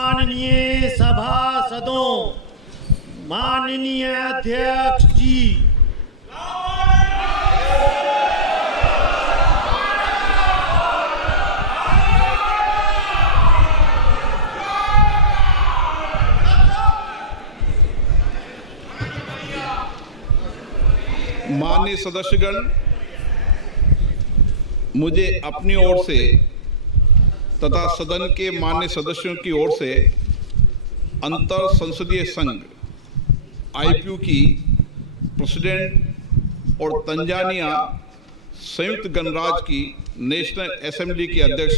सम्माननीय सभासदों, माननीय अध्यक्ष जी, माननीय सदस्यगण, मुझे अपनी ओर से तथा सदन के माननीय सदस्यों की ओर से अंतर संसदीय संघ आईपीयू की प्रेसिडेंट और तंजानिया संयुक्त गणराज्य की नेशनल असेंबली के अध्यक्ष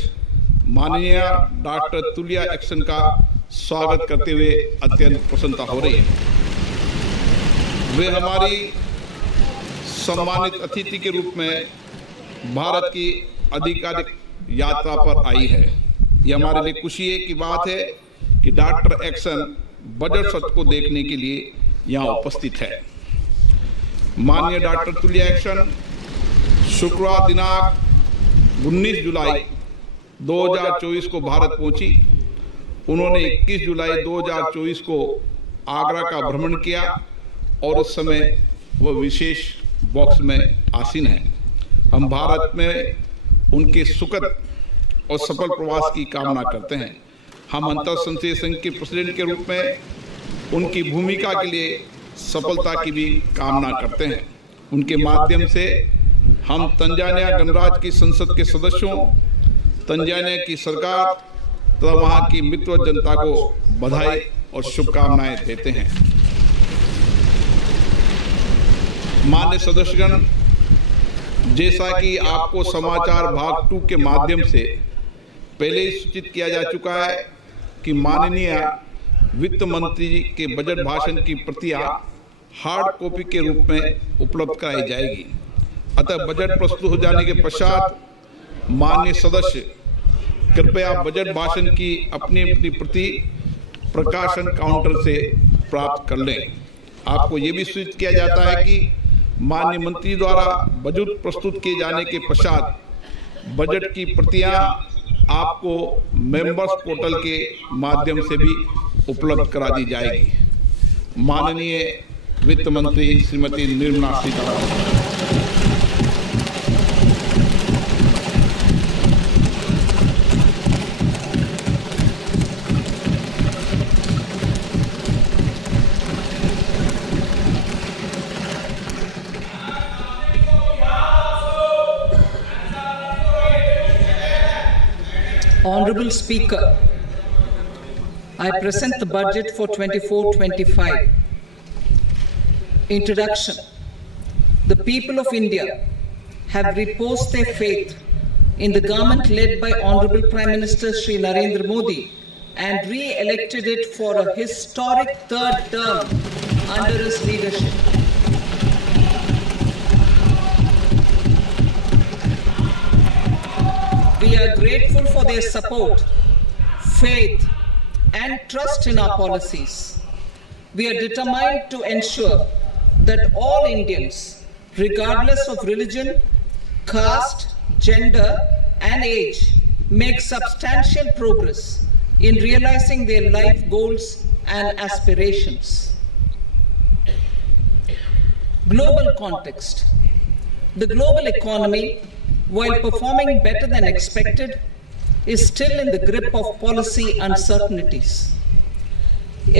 माननीय डॉक्टर तुलिया एक्सन का स्वागत करते हुए अत्यंत प्रसन्नता हो रही है। वे हमारी सम्मानित अतिथि के रूप में भारत की आधिकारिक यात्रा पर आई है। यह हमारे लिए खुशी की बात है कि डॉक्टर एक्सन बजट सत्र को देखने के लिए यहाँ उपस्थित है। माननीय डॉक्टर तुलिया एक्सन शुक्रवार दिनांक 19 जुलाई 2024 को भारत पहुंची। उन्होंने 21 जुलाई 2024 को आगरा का भ्रमण किया और उस समय वह विशेष बॉक्स में आसीन है। हम भारत में उनके सुखद और सफल प्रवास की कामना करते हैं। हम अंतर संसदीय संघ के प्रेसिडेंट के रूप में उनकी भूमिका के लिए सफलता की भी कामना करते हैं। उनके माध्यम से हम तंजानिया गणराज्य की संसद के सदस्यों, तंजानिया की सरकार तथा वहाँ की मित्र जनता को बधाई और शुभकामनाएं देते हैं। माननीय सदस्यगण, जैसा कि आपको समाचार भाग 2 के माध्यम से पहले ही सूचित किया जा चुका है कि माननीय वित्त मंत्री जी के बजट भाषण की प्रतियां हार्ड कॉपी के रूप में उपलब्ध कराई जाएगी। अतः बजट प्रस्तुत हो जाने के पश्चात माननीय सदस्य कृपया बजट भाषण की अपनी अपनी प्रति प्रकाशन काउंटर से प्राप्त कर लें। आपको ये भी सूचित किया जाता है कि माननीय मंत्री द्वारा बजट प्रस्तुत किए जाने के पश्चात बजट की प्रतियां आपको मेंबर्स पोर्टल के माध्यम से भी उपलब्ध करा दी जाएगी। माननीय वित्त मंत्री Shrimati Nirmala Sitharaman. Honorable Speaker, I present the budget for 24-25. Introduction. The people of India have reposed their faith in the government led by Honorable Prime Minister Shri Narendra Modi and re-elected it for a historic third term under his leadership. We are grateful for their support, faith, and trust in our policies. We are determined to ensure that all Indians, regardless of religion, caste, gender, and age, make substantial progress in realizing their life goals and aspirations. Global context. The global economy, while performing better than expected, is still in the grip of policy uncertainties.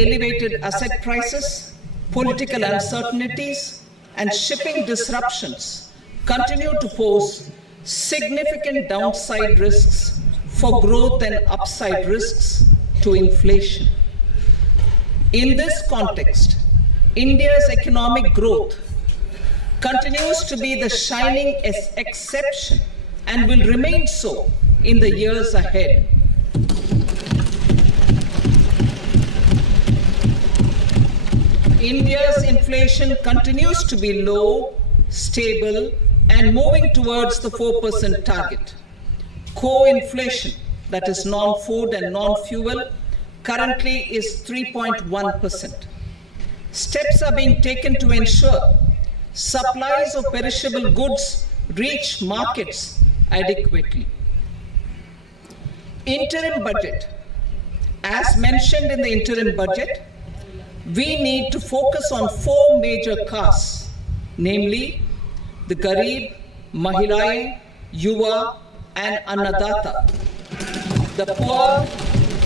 Elevated asset prices, political uncertainties, and shipping disruptions continue to pose significant downside risks for growth and upside risks to inflation. In this context, India's economic growth continues to be the shining exception and will remain so in the years ahead. India's inflation continues to be low, stable, and moving towards the 4% target. Core inflation, that is non-food and non-fuel, currently is 3.1%. Steps are being taken to ensure supplies of perishable goods reach markets adequately. Interim budget As mentioned in the interim budget, we need to focus on 4 major castes, namely the Garib, Mahilaye, Yuva and Annadata, the poor,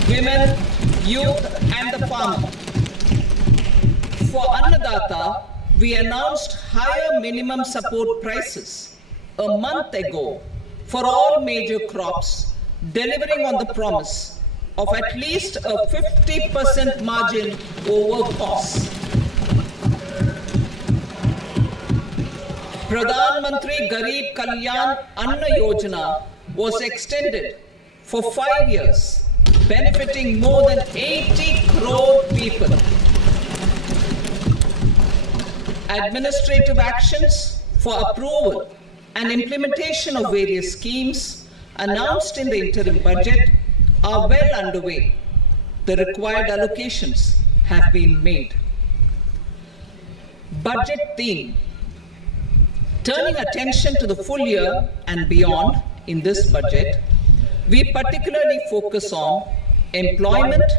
women, youth and the farmer. For Annadata, we announced higher minimum support prices a month ago for all major crops, delivering on the promise of at least a 50% margin over costs. Pradhan Mantri Garib Kalyan Anna Yojana was extended for 5 years, benefiting more than 80 crore people. Administrative actions for approval and implementation of various schemes announced in the interim budget are well underway. The required allocations have been made. Budget theme. Turning attention to the full year and beyond in this budget, we particularly focus on employment,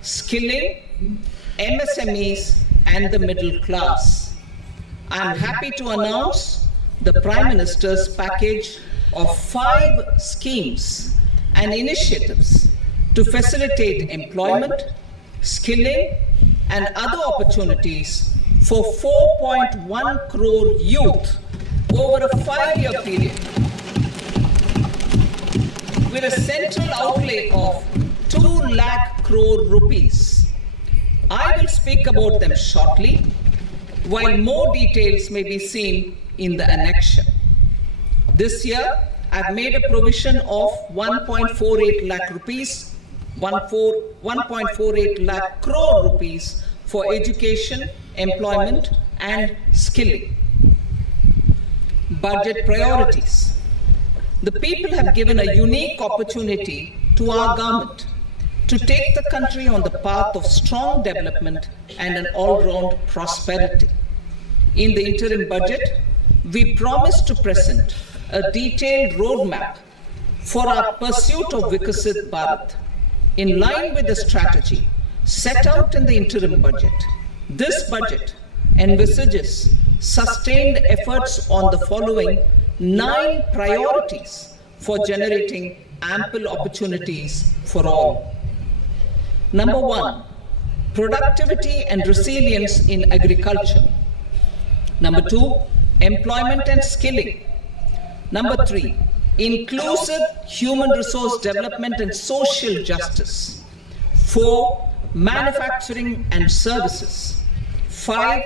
skilling, MSMEs, and the middle class. I am happy to announce the Prime Minister's package of 5 schemes and initiatives to facilitate employment, skilling, and other opportunities for 4.1 crore youth over a 5-year period, with a central outlay of 2 lakh crore rupees. I will speak about them shortly, while more details may be seen in the annexure. This year, I've made a provision of 1.48 lakh rupees, 1.48 lakh crore rupees for education, employment, and skilling. Budget priorities. The people have given a unique opportunity to our government to take the country on the path of strong development and an all-round prosperity. In the interim budget, we promised to present a detailed roadmap for our pursuit of Vikasit Bharat, in line with the strategy set out in the interim budget. This budget envisages sustained efforts on the following 9 priorities for generating ample opportunities for all. Number 1, productivity and resilience in agriculture. Number 2, employment and skilling. Number 3, inclusive human resource development and social justice. 4, manufacturing and services. 5,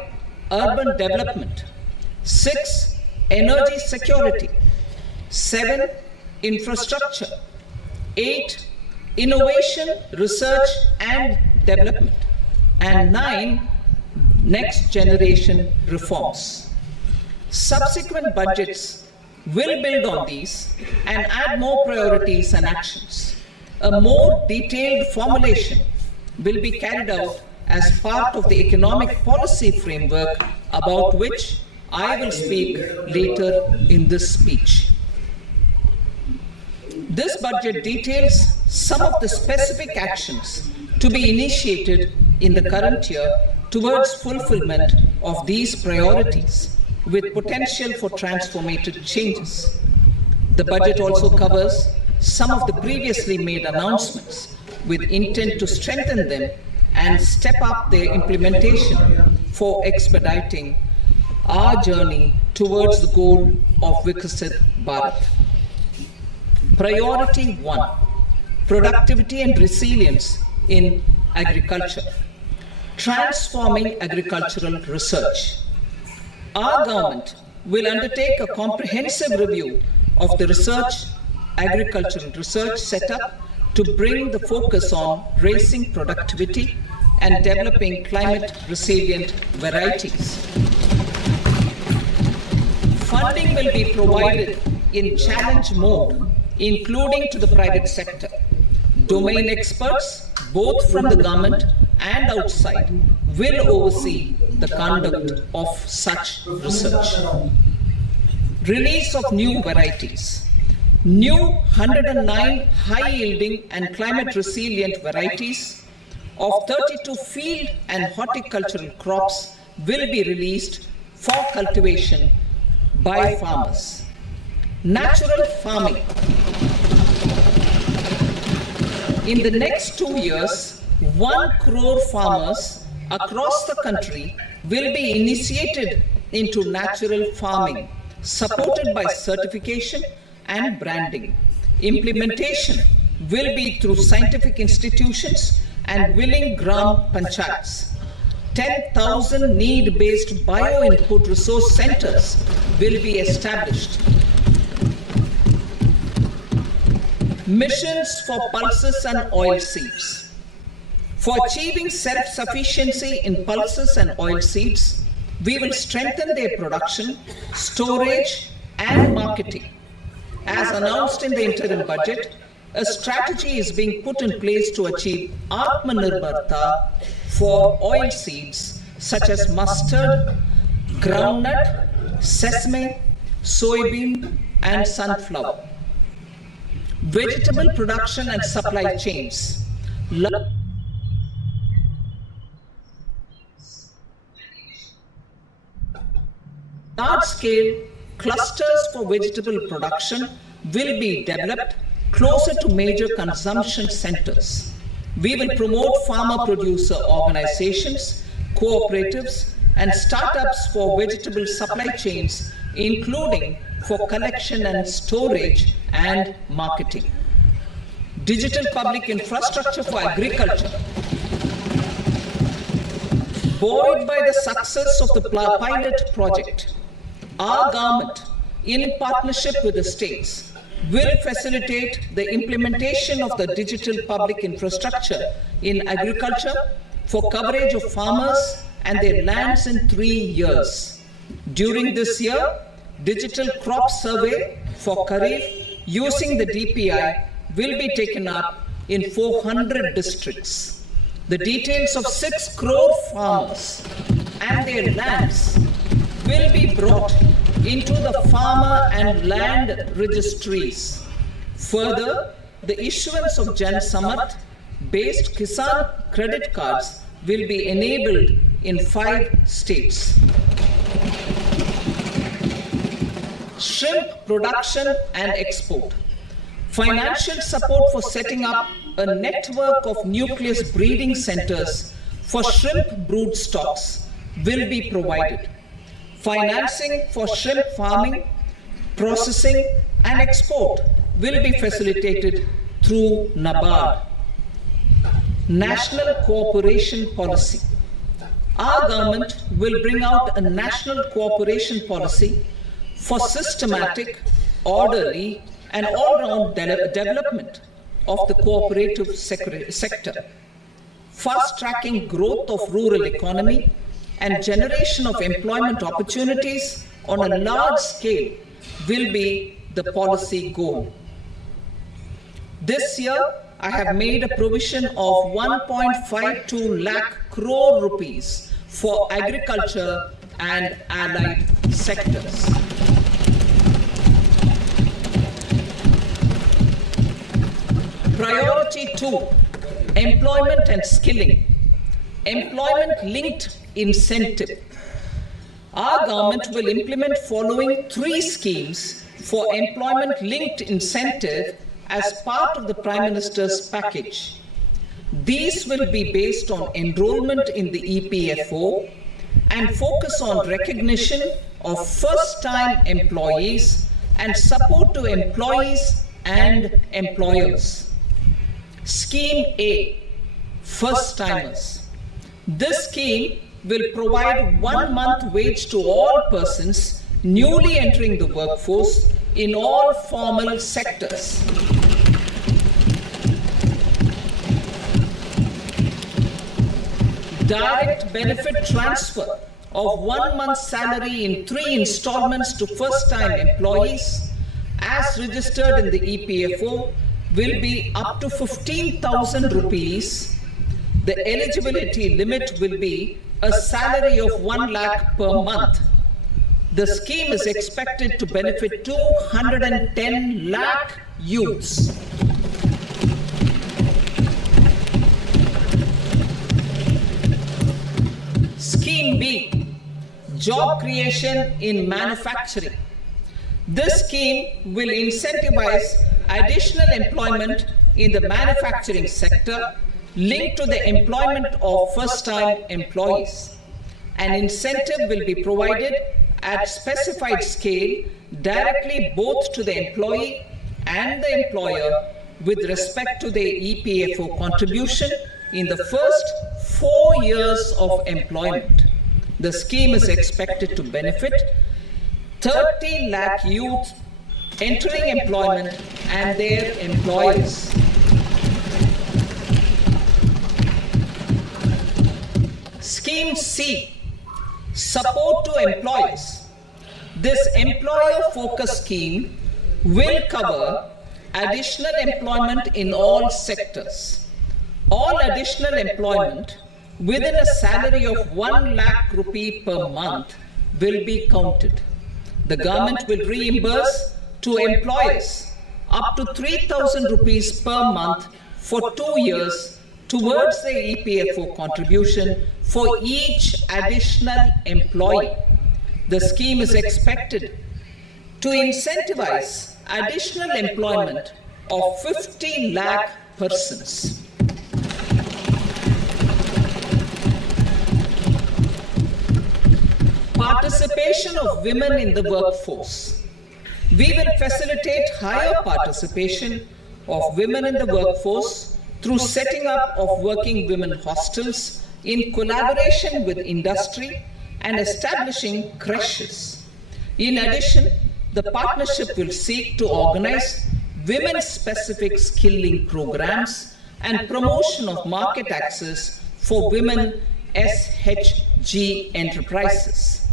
urban development. 6, energy security. 7, infrastructure. 8, innovation, research and development. And 9, next generation reforms. Subsequent budgets will build on these and add more priorities and actions. A more detailed formulation will be carried out as part of the economic policy framework, about which I will speak later in this speech. This budget details some of the specific actions to be initiated in the current year towards fulfillment of these priorities, with potential for transformative changes. The budget also covers some of the previously made announcements, with intent to strengthen them and step up their implementation for expediting our journey towards the goal of Vikasit Bharat. Priority 1, productivity and resilience in agriculture. Transforming agricultural research. Our government will undertake a comprehensive review of the agricultural research setup to bring the focus on raising productivity and developing climate-resilient varieties. Funding will be provided in challenge mode, including to the private sector. Domain experts, both from the government and outside, will oversee the conduct of such research. Release of new varieties. New 109 high-yielding and climate-resilient varieties of 32 field and horticultural crops will be released for cultivation by farmers. Natural farming. In the next 2 years, 1 crore farmers across the country will be initiated into natural farming, supported by certification and branding. Implementation will be through scientific institutions and willing gram panchayats. 10,000 need-based bio-input resource centers will be established. Missions for pulses and oilseeds. For achieving self-sufficiency in pulses and oilseeds, we will strengthen their production, storage, and marketing. As announced in the interim budget, a strategy is being put in place to achieve Atmanirbharta for oilseeds such as mustard, groundnut, sesame, soybean, and sunflower. Vegetable production and supply chains. Large-scale clusters for vegetable production will be developed closer to major consumption centers. We will promote farmer-producer organizations, cooperatives, and startups for vegetable supply chains, including for collection and storage and marketing. Digital public infrastructure for agriculture. Buoyed by the success of the pilot project, our government, in partnership with the states, will facilitate the implementation of the digital public infrastructure in agriculture for coverage of farmers and their lands in 3 years. During this year, digital crop survey for Kharif using the DPI will be taken up in 400 districts. The details of 6 crore farmers and their lands will be brought into the farmer and land registries. Further, the issuance of Jan Samarth based Kisan credit cards will be enabled in 5 states. Shrimp production and export. Financial support for setting up a network of nucleus breeding centers for shrimp brood stocks will be provided. Financing for shrimp farming, processing, and export will be facilitated through NABARD. National Cooperation Policy. Our government will bring out a national cooperation policy for systematic, orderly, and all-round development of the cooperative sector, fast-tracking growth of rural economy and generation of employment opportunities on a large scale will be the policy goal. This year, I have made a provision of 1.52 lakh crore rupees for agriculture and allied sectors. Priority 2, employment and skilling. Employment-linked incentive. Our government will implement following 3 schemes for employment-linked incentive as part of the Prime Minister's package. These will be based on enrollment in the EPFO and focus on recognition of first-time employees and support to employees and employers. Scheme A, first-timers. This scheme will provide 1 month wage to all persons newly entering the workforce in all formal sectors. Direct benefit transfer of 1 month's salary in 3 installments to first-time employees as registered in the EPFO will be up to 15,000 rupees. The eligibility limit will be a salary of 1 lakh per month. The scheme is expected to benefit 210 lakh youths. Scheme B, job creation in manufacturing. This scheme will incentivize additional employment in the manufacturing sector linked to the employment of first-time employees. An incentive will be provided at specified scale directly both to the employee and the employer with respect to their EPFO contribution in the first 4 years of employment. The scheme is expected to benefit 30 lakh youth entering employment and their employers. Scheme C, support to employers. This employer-focused scheme will cover additional employment in all sectors. All additional employment within a salary of 1 lakh rupee per month will be counted. The government will reimburse to employers up to 3,000 rupees per month for 2 years towards the EPFO contribution for each additional employee. The scheme is expected to incentivize additional employment of 50 lakh persons. Participation of women in the workforce. We will facilitate higher participation of women in the workforce through setting up of working women hostels in collaboration with industry and establishing creches. In addition, the partnership will seek to organize women-specific skilling programs and promotion of market access for women SHG enterprises.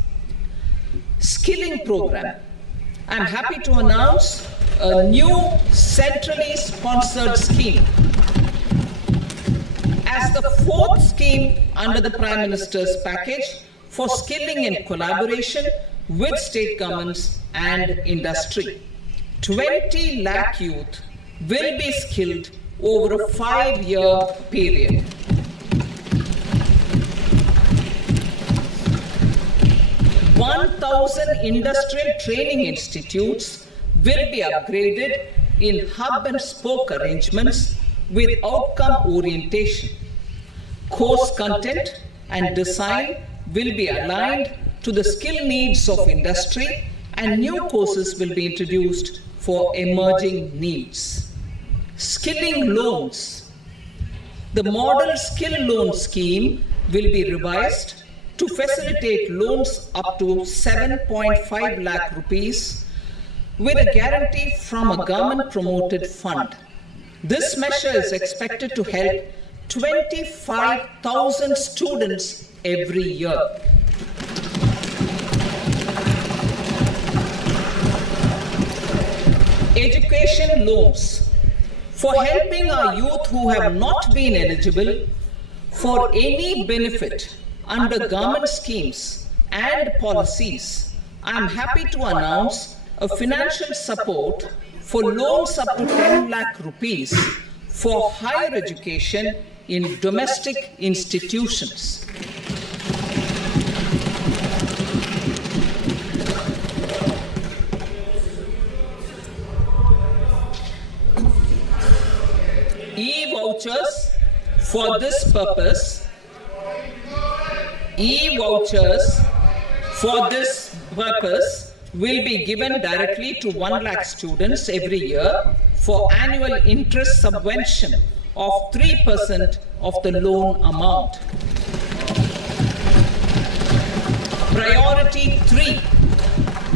Skilling program. I'm happy to announce a new centrally sponsored scheme as the fourth scheme under the Prime Minister's package for skilling in collaboration with state governments and industry. 20 lakh youth will be skilled over a 5-year period. $1,000 industrial training institutes will be upgraded in hub and spoke arrangements with outcome orientation. Course content and design will be aligned to the skill needs of industry, and new courses will be introduced for emerging needs. Skilling loans. The model skill loan scheme will be revised to facilitate loans up to 7.5 lakh rupees with a guarantee from a government-promoted fund. This measure is expected to help 25,000 students every year. Education loans. For helping our youth who have not been eligible for any benefit under government schemes and policies, I am happy to announce a financial support for loans up to 10 lakh rupees for higher education in domestic institutions. E-vouchers for this purpose. E-vouchers for this purpose will be given directly to 1 lakh students every year for annual interest subvention of 3% of the loan amount. Priority 3,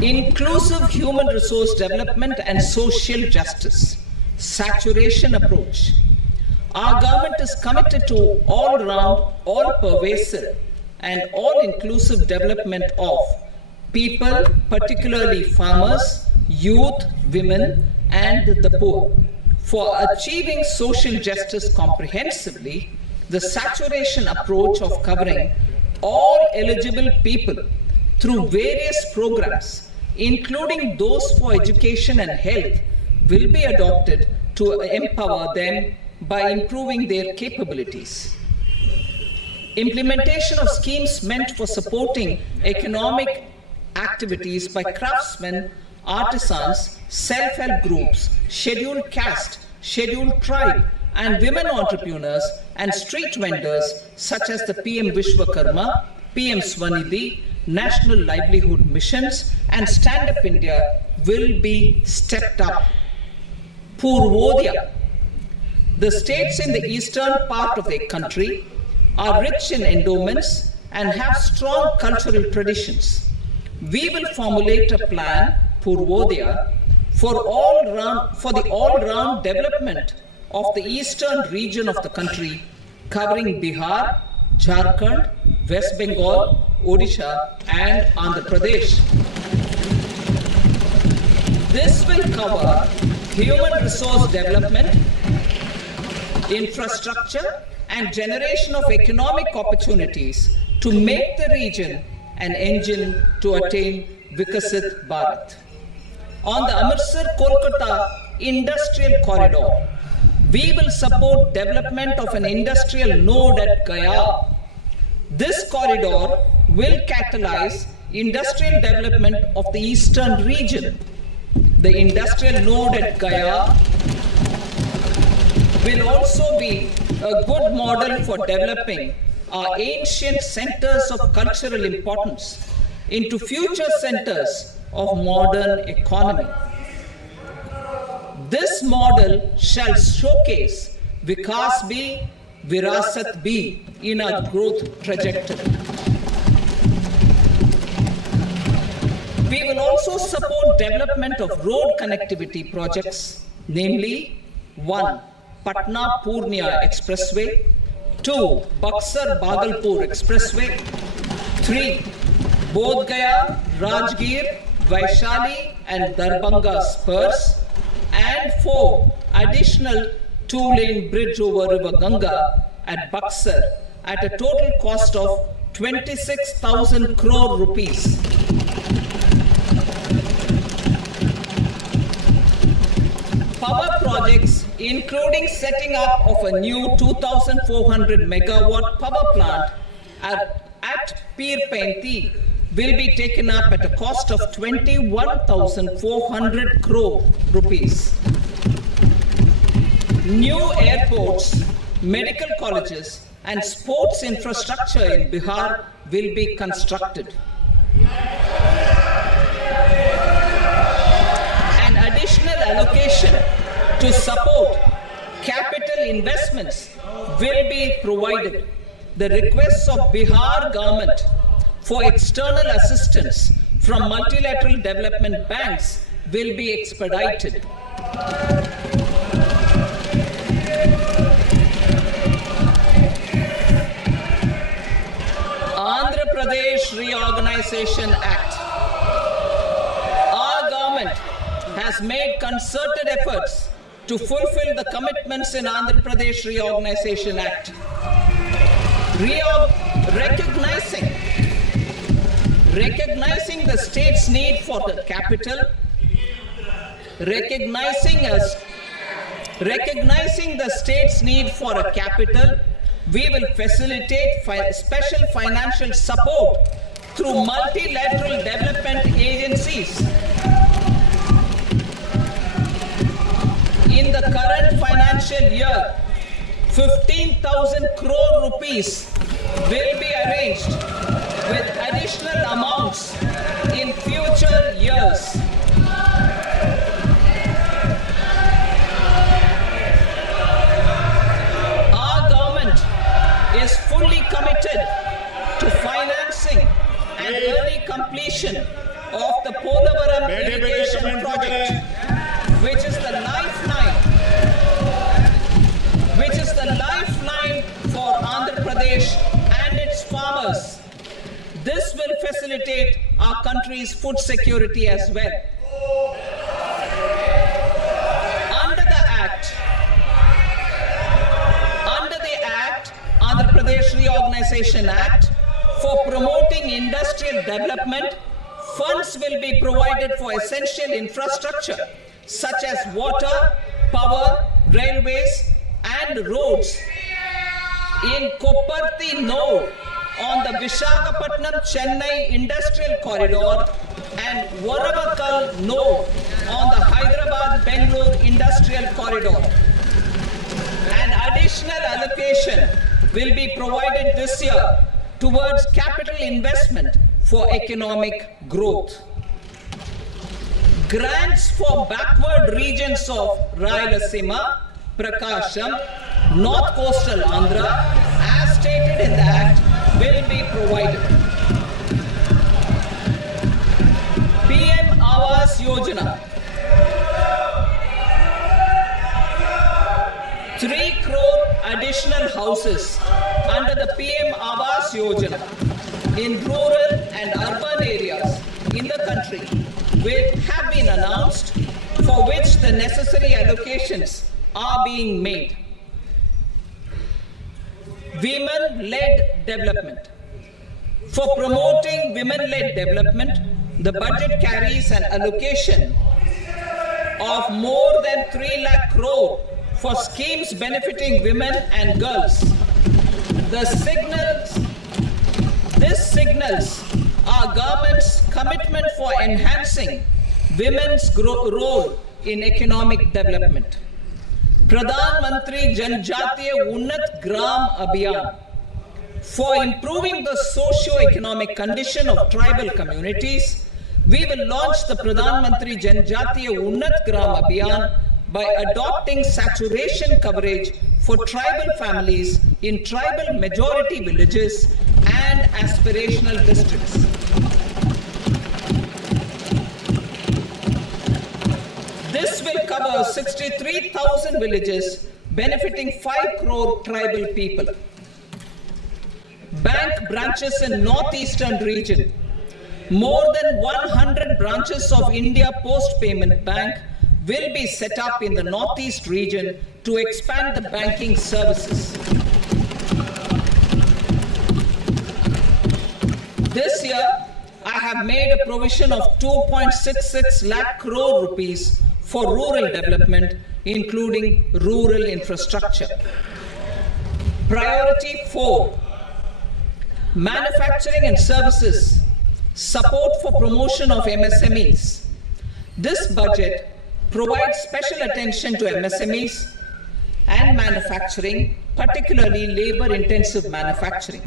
inclusive human resource development and social justice, saturation approach. Our government is committed to all-round, all-pervasive and all-inclusive development of people, particularly farmers, youth, women, and the poor. For achieving social justice comprehensively, the saturation approach of covering all eligible people through various programs, including those for education and health, will be adopted to empower them by improving their capabilities. Implementation of schemes meant for supporting economic activities by craftsmen, artisans, self-help groups, scheduled caste, scheduled tribe, and women entrepreneurs and street vendors such as the PM Vishwakarma, PM Swanidhi, National Livelihood Missions, and Stand Up India will be stepped up. Purvodaya. The states in the eastern part of the country are rich in endowments and have strong cultural traditions. We will formulate a plan, Purvodaya, for the all-round development of the eastern region of the country, covering Bihar, Jharkhand, West Bengal, Odisha, and Andhra Pradesh. This will cover human resource development, infrastructure, and generation of economic opportunities to make the region an engine to attain Vikasit Bharat. On the Amritsar-Kolkata Industrial Corridor, we will support development of an industrial node at Gaya. This corridor will catalyze industrial development of the eastern region. The industrial node at Gaya will also be a good model for developing our ancient centers of cultural importance into future centers of modern economy. This model shall showcase Vikas B, Virasat B in our growth trajectory. We will also support development of road connectivity projects, namely 1. Patna-Purnia Expressway, 2. Buxar-Bhagalpur Expressway, 3. Bodh Gaya, Rajgir, Vaishali and Darbhanga spurs, and 4. Additional 2-lane bridge over River Ganga at Buxar at a total cost of 26,000 crore rupees. Power projects, including setting up of a new 2,400 megawatt power plant at Pir Painti, will be taken up at a cost of 21,400 crore rupees. New airports, medical colleges, and sports infrastructure in Bihar will be constructed. An additional allocation to support capital investments will be provided. The requests of Bihar government for external assistance from multilateral development banks will be expedited. Andhra Pradesh Reorganization Act. Our government has made concerted efforts to fulfill the commitments in Andhra Pradesh Reorganization Act. Recognizing the state's need for the capital, recognizing the state's need for a capital, we will facilitate special financial support through multilateral development agencies. In the current financial year, 15,000 crore rupees will be arranged with additional amounts in future years. Our government is fully committed to financing and early completion of the Polavaram irrigation project, which is the lifeline for Andhra Pradesh and its farmers. This will facilitate our country's food security as well. Under the Act, Andhra Pradesh Reorganization Act, For promoting industrial development, funds will be provided for essential infrastructure such as water, power, railways, and roads in Kopparthi Node on the Visakhapatnam-Chennai Industrial Corridor and Varavakal Node on the Hyderabad-Bengaluru Industrial Corridor. An additional allocation will be provided this year towards capital investment for economic growth. Grants for backward regions of Rayalaseema, Prakasham, North Coastal Andhra, as stated in the Act, will be provided. PM Awas Yojana. 3 crore additional houses under the PM Awas Yojana in rural and urban areas in the country will have been announced, for which the necessary allocations are being made. Women-led development. For promoting women-led development, the budget carries an allocation of more than 3 lakh crore for schemes benefiting women and girls. This signals our government's commitment for enhancing women's role in economic development. Pradhan Mantri Janjatiya Unnat Gram Abhiyan. For improving the socio-economic condition of tribal communities, we will launch the Pradhan Mantri Janjatiya Unnat Gram Abhiyan by adopting saturation coverage for tribal families in tribal majority villages and aspirational districts. This will cover 63,000 villages, benefiting 5 crore tribal people. Bank branches in northeastern region. More than 100 branches of India Post Payment Bank will be set up in the northeast region to expand the banking services. This year, I have made a provision of 2.66 lakh crore rupees for rural development, including rural infrastructure. Priority 4, manufacturing and services, support for promotion of MSMEs. This budget provides special attention to MSMEs and manufacturing, particularly labor-intensive manufacturing.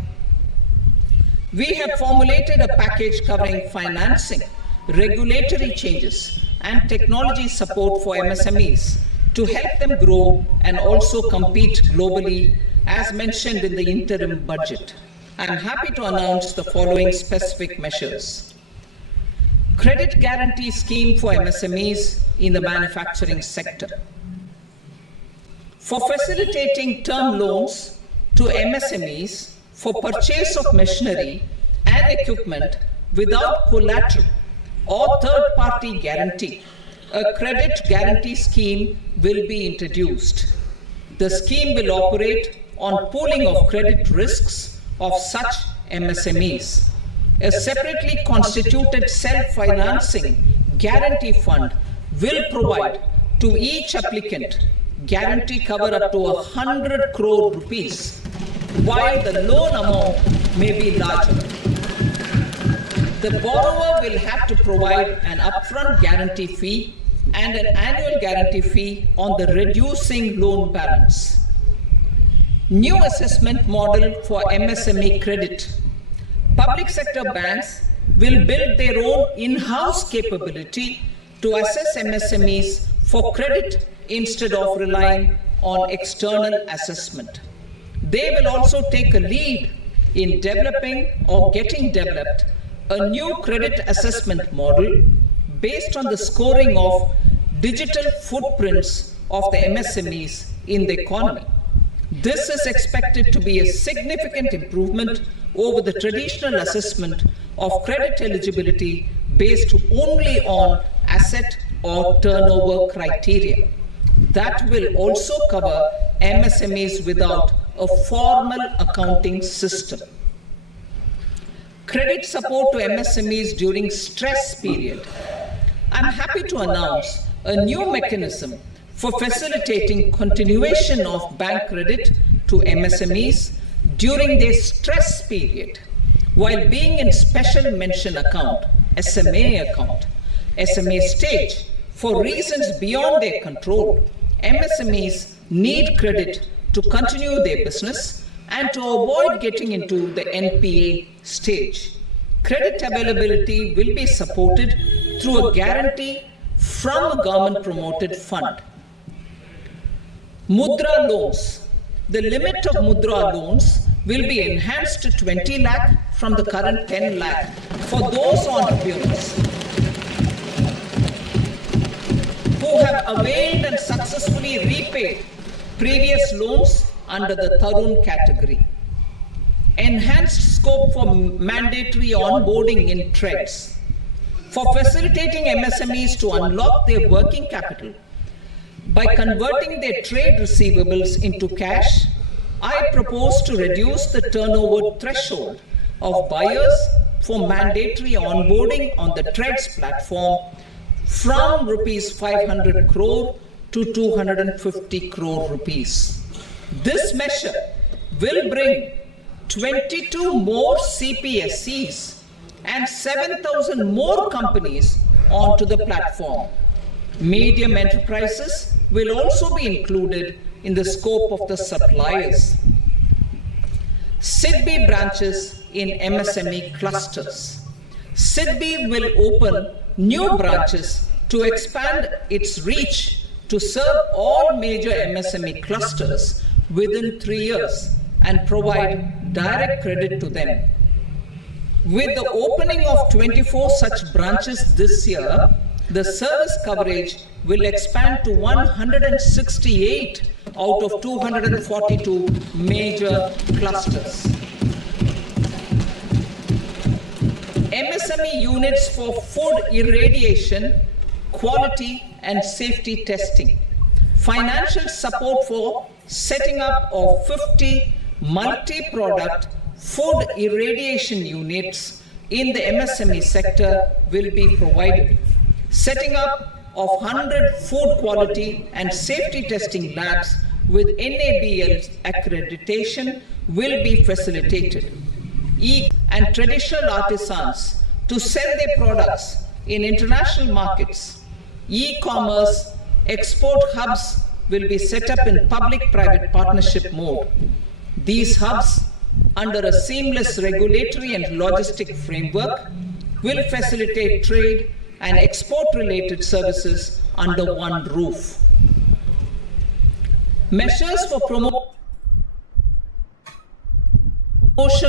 We have formulated a package covering financing, regulatory changes, and technology support for MSMEs to help them grow and also compete globally, as mentioned in the interim budget. I am happy to announce the following specific measures. Credit guarantee scheme for MSMEs in the manufacturing sector. For facilitating term loans to MSMEs for purchase of machinery and equipment without collateral or third-party guarantee, a credit guarantee scheme will be introduced. The scheme will operate on pooling of credit risks of such MSMEs. A separately constituted self-financing guarantee fund will provide to each applicant guarantee cover up to 100 crore rupees, while the loan amount may be larger. The borrower will have to provide an upfront guarantee fee and an annual guarantee fee on the reducing loan balance. New assessment model for MSME credit. Public sector banks will build their own in-house capability to assess MSMEs for credit instead of relying on external assessment. They will also take a lead in developing or getting developed a new credit assessment model based on the scoring of digital footprints of the MSMEs in the economy. This is expected to be a significant improvement over the traditional assessment of credit eligibility based only on asset or turnover criteria. That will also cover MSMEs without a formal accounting system. credit support to MSMEs during stress period. I'm happy to announce a new mechanism for facilitating continuation of bank credit to MSMEs during their stress period while being in special mention account, SMA stage, for reasons beyond their control. MSMEs need credit to continue their business and to avoid getting into the NPA stage. Credit availability will be supported through a guarantee from a government-promoted fund. Mudra loans. The limit of Mudra loans will be enhanced to 20 lakh from the current 10 lakh for those entrepreneurs who have availed and successfully repaid previous loans under the Tarun category. Enhanced scope for mandatory onboarding in trades. For facilitating MSMEs to unlock their working capital by converting their trade receivables into cash, I propose to reduce the turnover threshold of buyers for mandatory onboarding on the trades platform from rupees 500 crore to 250 crore rupees. This measure will bring 22 more CPSCs and 7,000 more companies onto the platform. Medium enterprises will also be included in the scope of the suppliers. SIDBI branches in MSME clusters. SIDBI will open new branches to expand its reach to serve all major MSME clusters within 3 years and provide direct credit to them. With the opening of 24 such branches this year, the service coverage will expand to 168 out of 242 major clusters. MSME units for food irradiation, quality and safety testing. Financial support for setting up of 50 multi-product food irradiation units in the MSME sector will be provided. Setting up of 100 food quality and safety testing labs with NABL accreditation will be facilitated. And traditional artisans to sell their products in international markets. E-commerce export hubs will be set up in public-private partnership mode. These hubs, under a seamless regulatory and logistic framework, will facilitate trade and export-related services under one roof. Measures for promotion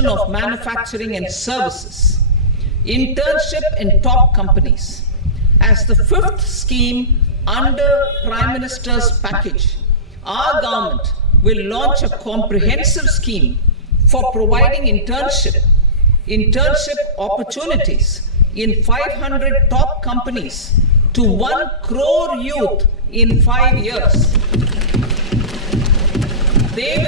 of manufacturing and services. Internship in top companies. As the fifth scheme under Prime Minister's package, our government will launch a comprehensive scheme for providing internship opportunities in 500 top companies to 1 crore youth in 5 years. They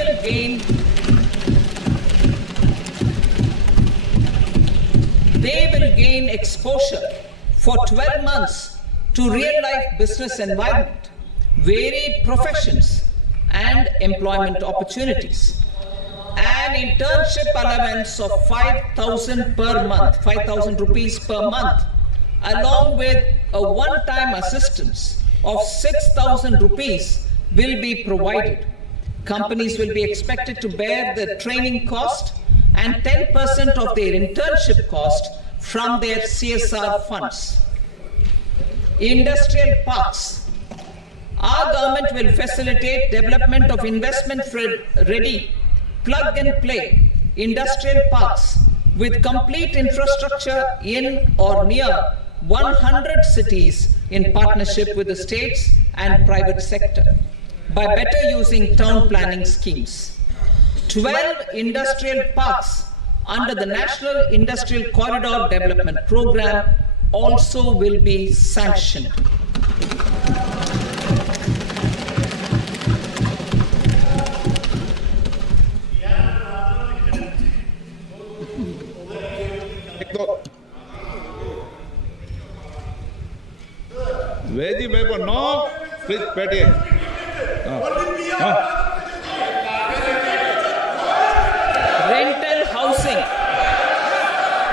will gain exposure for 12 months to real-life business environment, varied professions, and employment opportunities. An internship allowance of 5,000 per month, 5,000 rupees per month, along with a one-time assistance of 6,000 rupees will be provided. Companies will be expected to bear the training cost and 10% of their internship cost from their CSR funds. Industrial parks. Our government will facilitate development of investment-ready, plug-and-play industrial parks with complete infrastructure in or near 100 cities in partnership with the states and private sector by better using town planning schemes. 12 industrial parks under the National Industrial Corridor Development Program also will be sanctioned. Veggie paper no please बैठिए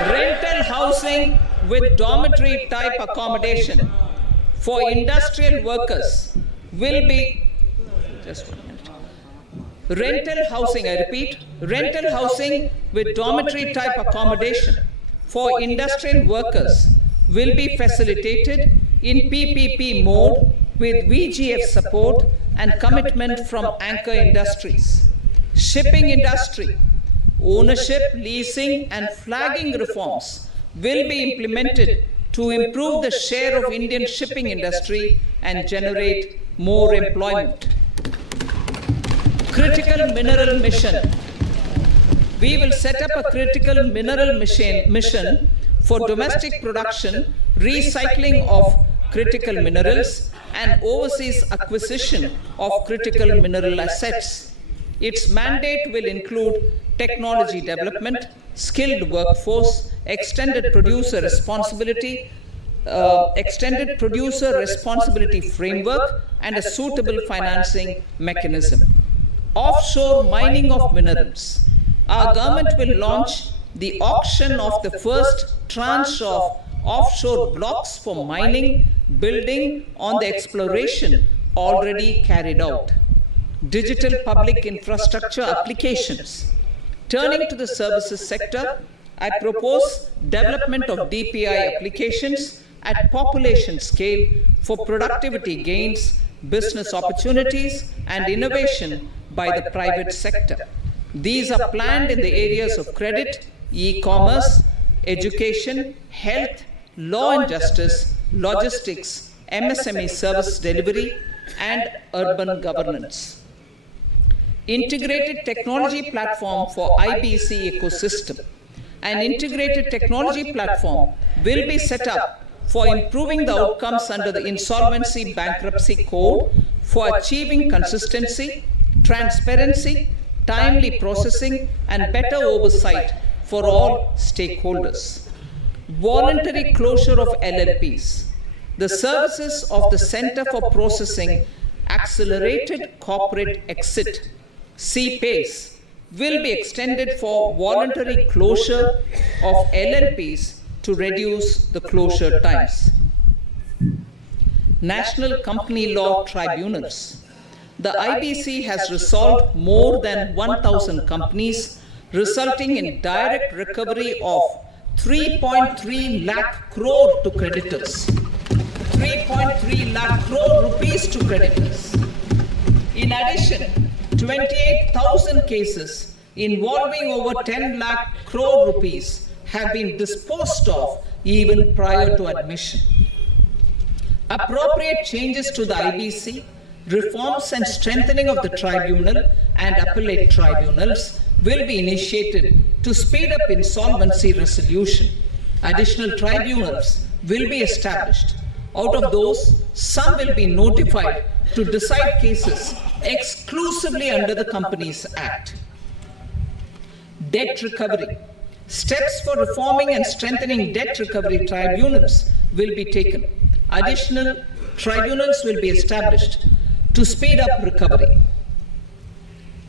rental housing with dormitory type accommodation for industrial workers will be just 1 minute. Rental housing, I repeat, rental housing with dormitory type accommodation for industrial workers will be facilitated in PPP mode with VGF support and commitment from anchor industries. Shipping industry, ownership, leasing and flagging reforms will be implemented to improve the share of Indian shipping industry and generate more employment. Critical mineral mission. We will set up a critical mineral mission for domestic production, recycling of critical minerals and overseas acquisition of critical mineral assets. Its mandate will include technology development, skilled workforce, extended producer responsibility framework, and a suitable financing mechanism. Offshore mining of minerals. Our government will launch the auction of the first tranche of offshore blocks for mining, building on the exploration already carried out. Digital public infrastructure applications. Turning to the services sector, I propose development of DPI applications at population scale for productivity gains, business opportunities, and innovation by the private sector. These are planned in the areas of credit, e-commerce, education, health, law and justice, logistics, MSME service delivery, and urban governance. Integrated technology platform for IBC ecosystem. An integrated technology platform will be set up for improving the outcomes under the Insolvency Bankruptcy Code for achieving consistency, transparency, timely processing, and better oversight for all stakeholders. Voluntary closure of LLPs. The services of the Center for Processing Accelerated Corporate Exit, CPACE, will be extended for voluntary closure of LLPs to reduce the closure times. National Company Law Tribunals. The IBC has resolved more than 1,000 companies, resulting in direct recovery of 3.3 lakh crore to creditors. 3.3 lakh crore rupees to creditors. In addition, 28,000 cases involving over 10 lakh crore rupees have been disposed of even prior to admission. Appropriate changes to the IBC, reforms and strengthening of the tribunal and appellate tribunals will be initiated to speed up insolvency resolution. Additional tribunals will be established. Out of those, some will be notified to decide cases exclusively under the Companies Act. Debt recovery. Steps for reforming and strengthening debt recovery tribunals will be taken. Additional tribunals will be established to speed up recovery.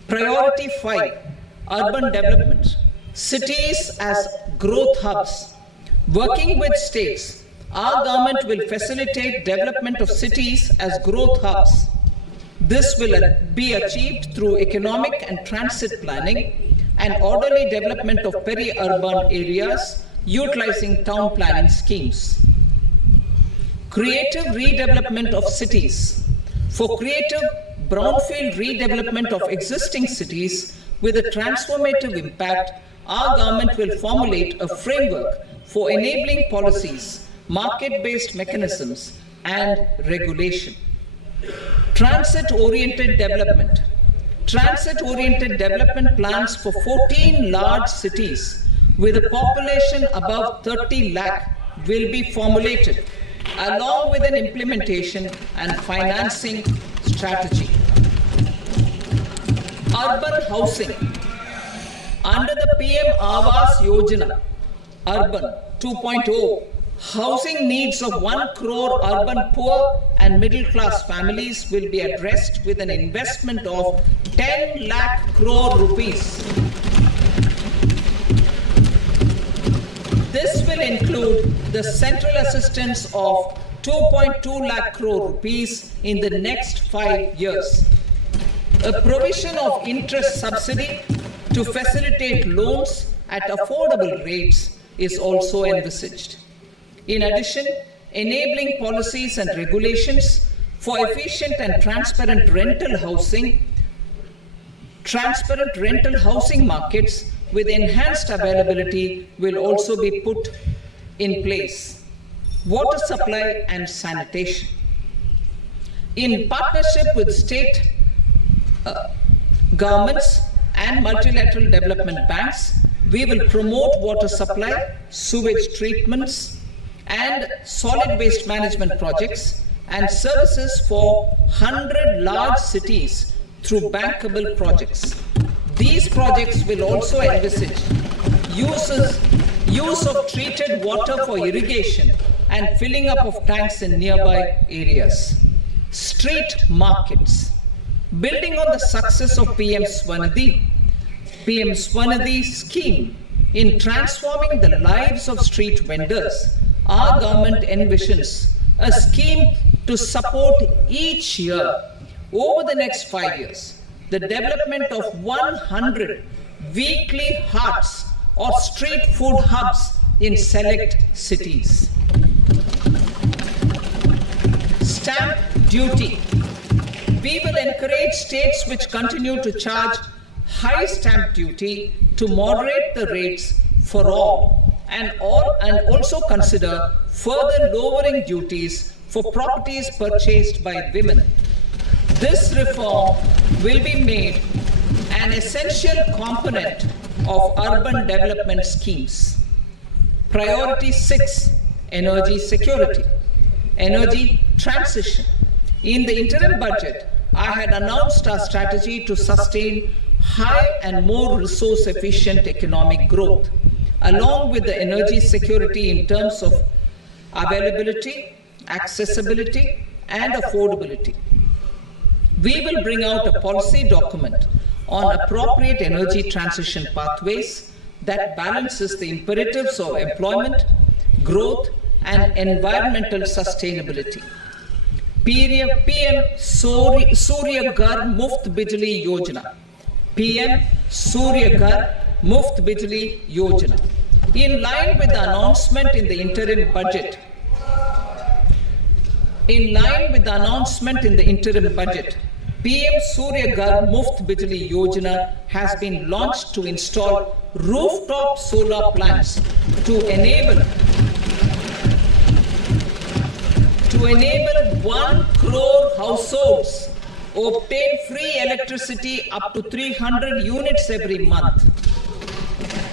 Priority 5, urban development. Cities as growth hubs. Working with states, our government will facilitate development of cities as growth hubs. This will be achieved through economic and transit planning and orderly development of peri-urban areas utilizing town planning schemes. Creative redevelopment of cities. For creative brownfield redevelopment of existing cities with a transformative impact, our government will formulate a framework for enabling policies, market-based mechanisms, and regulation. Transit-oriented development. Transit-oriented development plans for 14 large cities with a population above 30 lakh will be formulated, along with an implementation and financing strategy. Urban housing. Under the PM Awas Yojana, urban 2.0, housing needs of 1 crore urban poor and middle class families will be addressed with an investment of 10 lakh crore rupees. This will include the central assistance of 2.2 lakh crore rupees in the next 5 years. A provision of interest subsidy to facilitate loans at affordable rates is also envisaged. In addition, enabling policies and regulations for efficient and transparent rental housing markets with enhanced availability will also be put in place. Water supply and sanitation. In partnership with state governments and multilateral development banks, we will promote water supply, sewage treatments, and solid waste management projects and services for 100 large cities through bankable projects. These projects will also envisage use of treated water for irrigation and filling up of tanks in nearby areas. Street markets. Building on the success of PM Swanidhi scheme in transforming the lives of street vendors, our government envisions a scheme to support each year over the next 5 years the development of 100 weekly hearts or street food hubs in select cities. Stamp duty. We will encourage states which continue to charge high stamp duty to moderate the rates for all and also consider further lowering duties for properties purchased by women. This reform will be made an essential component of urban development schemes. Priority 6, energy security, energy transition. In the interim budget, I had announced our strategy to sustain high and more resource efficient economic growth, along with the energy security in terms of availability, accessibility, and affordability. We will bring out a policy document on appropriate energy transition pathways that balances the imperatives of employment, growth, and environmental sustainability. PM Surya Ghar Muft Bijli Yojana. PM Surya Ghar Muft Bijli Yojana. In line with the announcement in the interim budget, PM Surya Ghar Muft Bijli Yojana has been launched to install rooftop solar plants to enable 1 crore households obtain free electricity up to 300 units every month.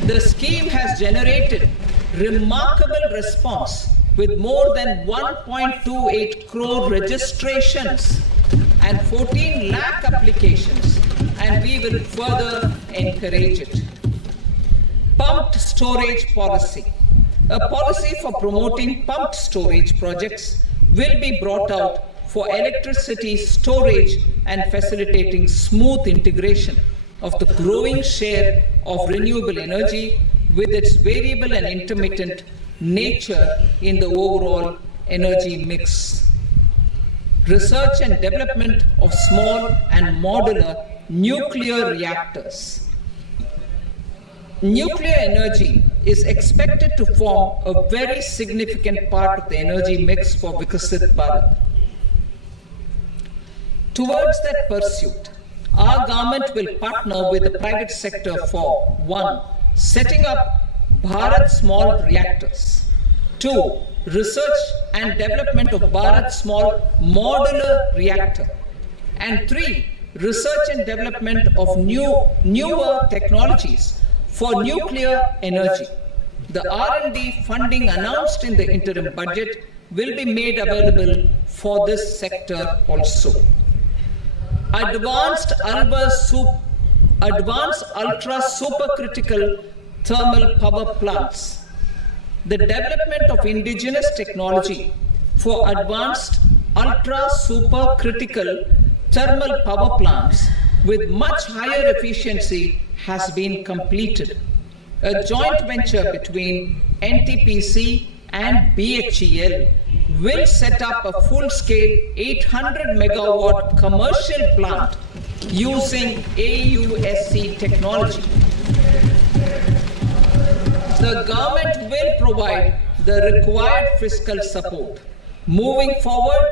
The scheme has generated remarkable response with more than 1.28 crore registrations and 14 lakh applications, and we will further encourage it. Pumped storage policy. A policy for promoting pumped storage projects will be brought out for electricity storage and facilitating smooth integration of the growing share of renewable energy with its variable and intermittent nature in the overall energy mix. Research and development of small and modular nuclear reactors. Nuclear energy is expected to form a very significant part of the energy mix for Vikasit Bharat. Towards that pursuit, our government will partner with the private sector for 1. Setting up Bharat Small Reactors. 2. Research and development of Bharat Small Modular Reactor. And 3. Research and development of newer technologies for nuclear energy. The R&D funding announced in the interim budget will be made available for this sector also. Advanced ultra supercritical thermal power plants. the development of indigenous technology for advanced ultra-supercritical thermal power plants with much higher efficiency has been completed. A joint venture between NTPC and BHEL will set up a full-scale 800 megawatt commercial plant using AUSC technology. The government will provide the required fiscal support. Moving forward,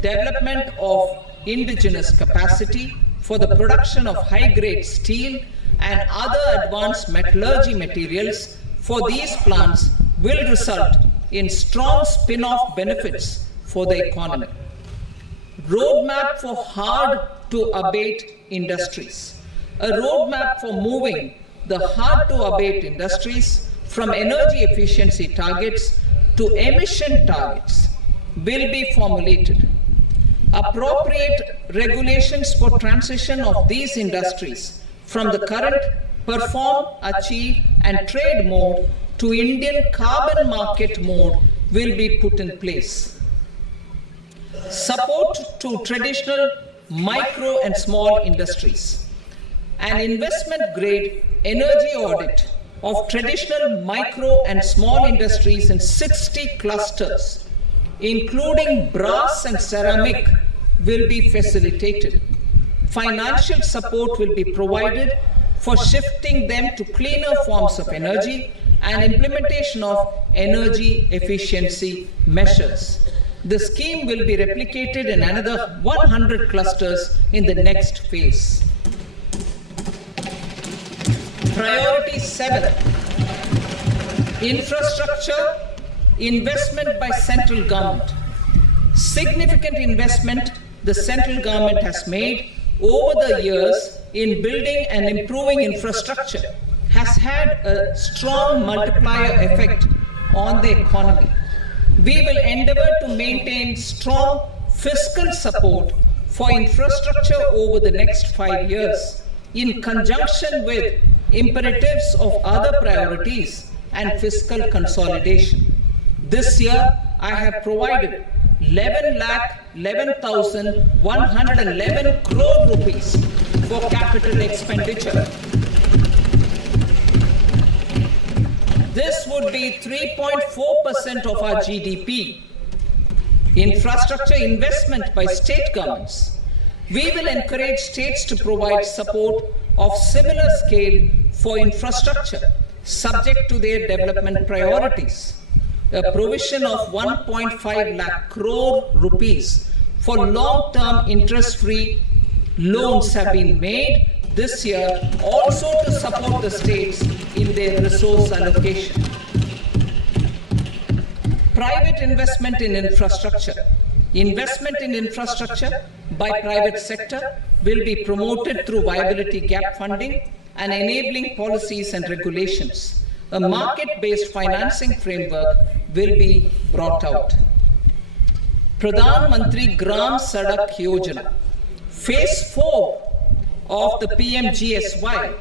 development of indigenous capacity for the production of high-grade steel and other advanced metallurgy materials for these plants will result in strong spin-off benefits for the economy. Roadmap for hard-to-abate industries. A roadmap for moving the hard-to-abate industries from energy efficiency targets to emission targets will be formulated. Appropriate regulations for transition of these industries from the current perform, achieve and trade mode to Indian carbon market mode will be put in place. Support to traditional micro and small industries. An investment-grade energy audit of traditional micro and small industries in 60 clusters, including brass and ceramic, will be facilitated. Financial support will be provided for shifting them to cleaner forms of energy and implementation of energy efficiency measures. The scheme will be replicated in another 100 clusters in the next phase. Priority 7, infrastructure investment by central government. Significant investment the central government has made over the years in building and improving infrastructure has had a strong multiplier effect on the economy. We will endeavor to maintain strong fiscal support for infrastructure over the next 5 years in conjunction with imperatives of other priorities and fiscal consolidation. This year, I have provided 11,11,111 crore rupees for capital expenditure. This would be 3.4% of our GDP. Infrastructure investment by state governments. We will encourage states to provide support of similar scale for infrastructure, subject to their development priorities. A provision of 1.5 lakh crore rupees for long-term interest-free loans have been made this year also to support the states in their resource allocation. Private investment in infrastructure. Investment in infrastructure by private sector will be promoted through viability gap funding and enabling policies and regulations. A market-based financing framework will be brought out. Pradhan Mantri Gram Sadak Yojana. Phase 4 of the PMGSY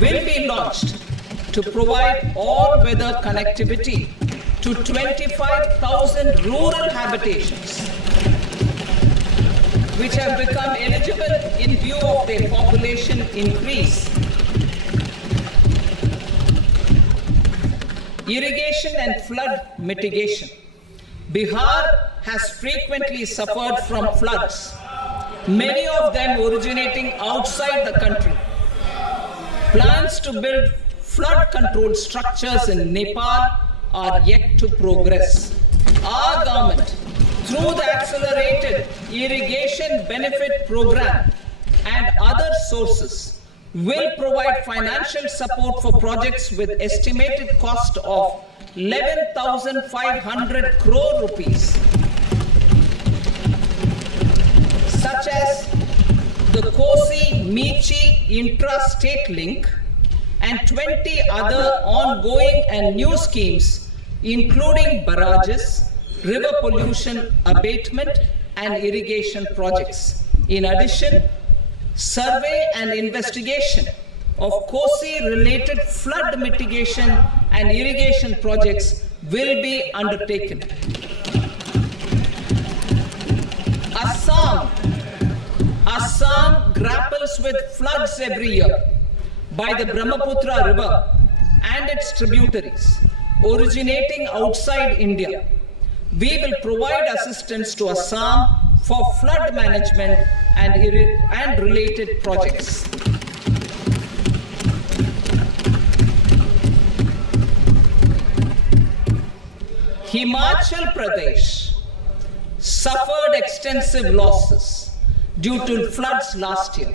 will be launched to provide all-weather connectivity to 25,000 rural habitations, which have become eligible in view of their population increase. Irrigation and flood mitigation. Bihar has frequently suffered from floods, many of them originating outside the country. Plans to build flood control structures in Nepal are yet to progress. Our government, through the Accelerated Irrigation Benefit Program and other sources, will provide financial support for projects with estimated cost of 11,500 crore rupees, such as the Kosi-Michi intra-state link and 20 other ongoing and new schemes, including barrages, river pollution abatement and irrigation projects. In addition, survey and investigation of Kosi-related flood mitigation and irrigation projects will be undertaken. Assam grapples with floods every year by the Brahmaputra River and its tributaries originating outside India. We will provide assistance to Assam for flood management and related projects. Himachal Pradesh suffered extensive losses due to floods last year.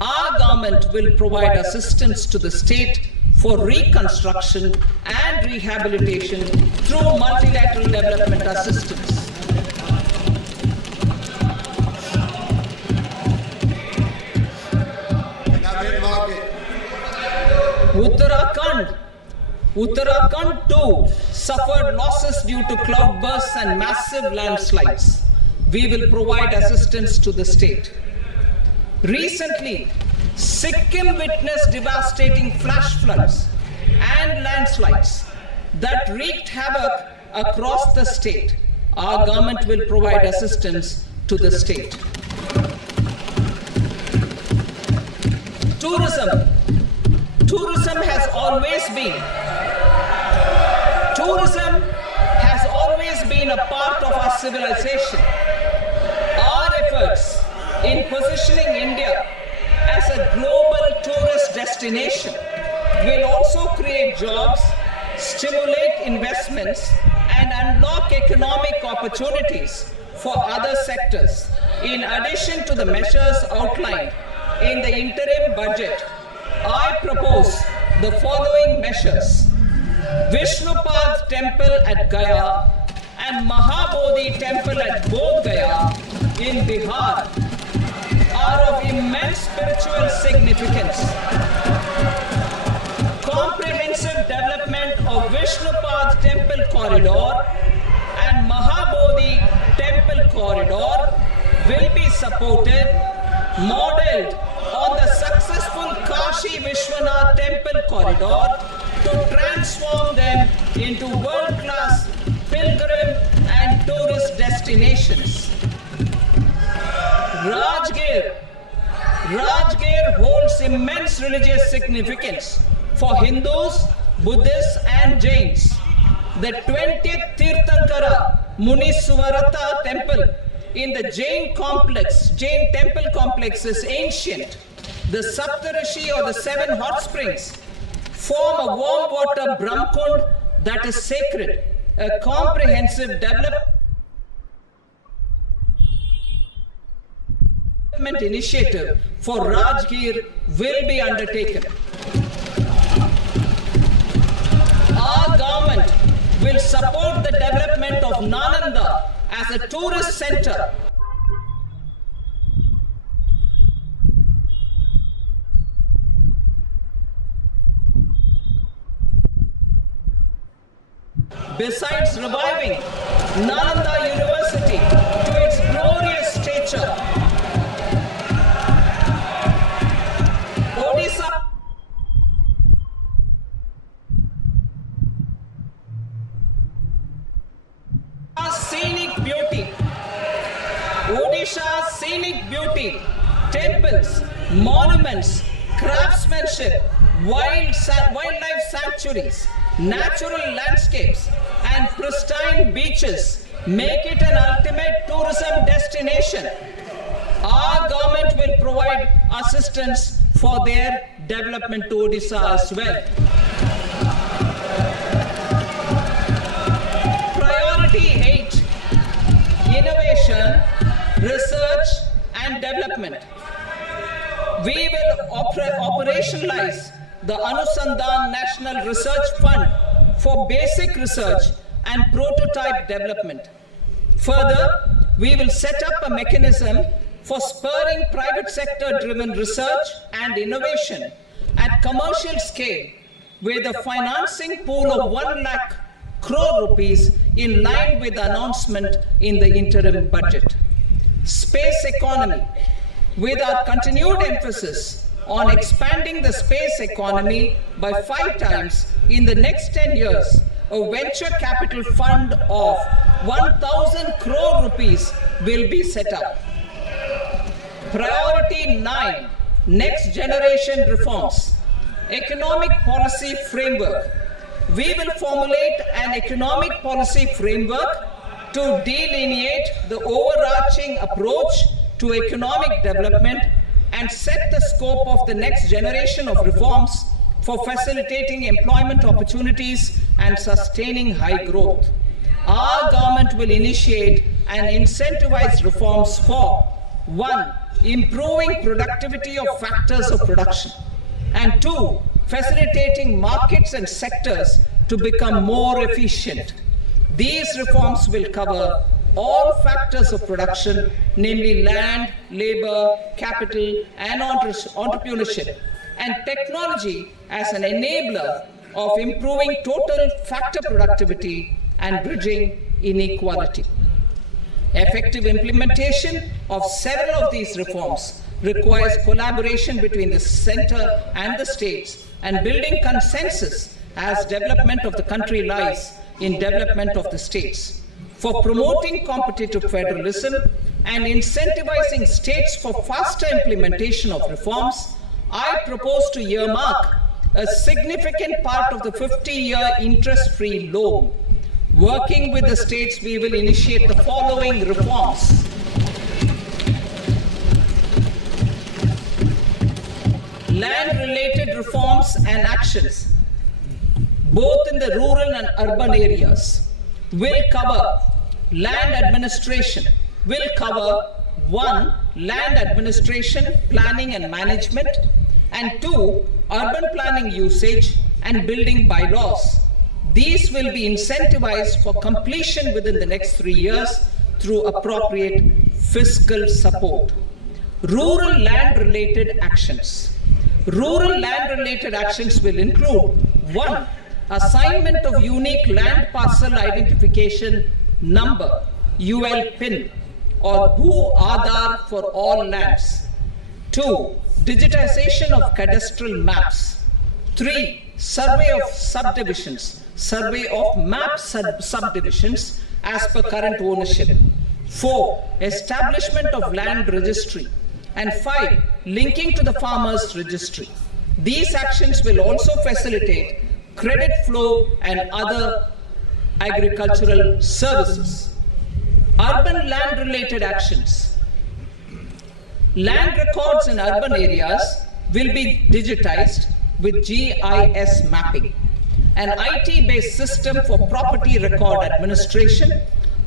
Our government will provide assistance to the state for reconstruction and rehabilitation through multilateral development assistance. Uttarakhand too suffered losses due to cloudbursts and massive landslides. We will provide assistance to the state. Recently, Sikkim witnessed devastating flash floods and landslides that wreaked havoc across the state. Our government will provide assistance to the state. Tourism has always been a part of our civilization. Our efforts in positioning India as a global tourist destination will also create jobs, stimulate investments, and unlock economic opportunities for other sectors. In addition to the measures outlined in the interim budget, I propose the following measures. Vishnupad Temple at Gaya and Mahabodhi Temple at Bodh Gaya in Bihar are of immense spiritual significance. Comprehensive development of Vishnupad Temple Corridor and Mahabodhi Temple Corridor will be supported, modeled on the successful Kashi Vishwanath Temple Corridor to transform them into world-class pilgrim and tourist destinations. Rajgir holds immense religious significance for Hindus, Buddhists and Jains. The 20th Tirthankara Muniswarata temple in the Jain temple complex is ancient. The Saptarishi or the 7 hot springs form a warm water Brahmkund that is sacred. A comprehensive development initiative for Rajgir will be undertaken. Our government will support the development of Nalanda as a tourist center. Besides reviving Nalanda University to its glorious stature, Odisha's scenic beauty, temples, monuments, craftsmanship, wildlife sanctuaries, natural landscapes, and pristine beaches make it an ultimate tourism destination. Our government will provide assistance for their development to Odisha as well. Priority 8, innovation, research and development. We will operationalize the Anusandhan National Research Fund for basic research and prototype development. Further, we will set up a mechanism for spurring private sector driven research and innovation at commercial scale with a financing pool of 1 lakh crore rupees in line with the announcement in the interim budget. Space economy. With our continued emphasis on expanding the space economy by 5 times in the next 10 years, a venture capital fund of 1,000 crore rupees will be set up. Priority 9, next generation reforms. Economic policy framework. We will formulate an economic policy framework to delineate the overarching approach to economic development and set the scope of the next generation of reforms for facilitating employment opportunities and sustaining high growth. Our government will initiate and incentivize reforms for 1. Improving productivity of factors of production, and 2. Facilitating markets and sectors to become more efficient. These reforms will cover all factors of production, namely land, labor, capital, and entrepreneurship, and technology as an enabler of improving total factor productivity and bridging inequality. Effective implementation of several of these reforms requires collaboration between the center and the states and building consensus as development of the country lies in development of the states. For promoting competitive federalism and incentivizing states for faster implementation of reforms, I propose to earmark a significant part of the 50-year interest-free loan. Working with the states, we will initiate the following reforms. Land-related reforms and actions, both in the rural and urban areas, will cover land administration, will cover 1. Land administration, planning and management, and 2. Urban planning usage and building bylaws. These will be incentivized for completion within the next 3 years through appropriate fiscal support. Rural land-related actions. Rural land-related actions will include 1. Assignment of unique land parcel identification number, UL PIN, or Bhu Aadhaar for all lands. 2. Digitization of cadastral maps. 3. Survey of subdivisions, survey of map subdivisions as per current ownership. 4. Establishment of land registry. And 5. Linking to the farmers registry. These actions will also facilitate credit flow and other agricultural services. Urban land-related actions. Land records in urban areas will be digitized with GIS mapping. An IT-based system for property record administration,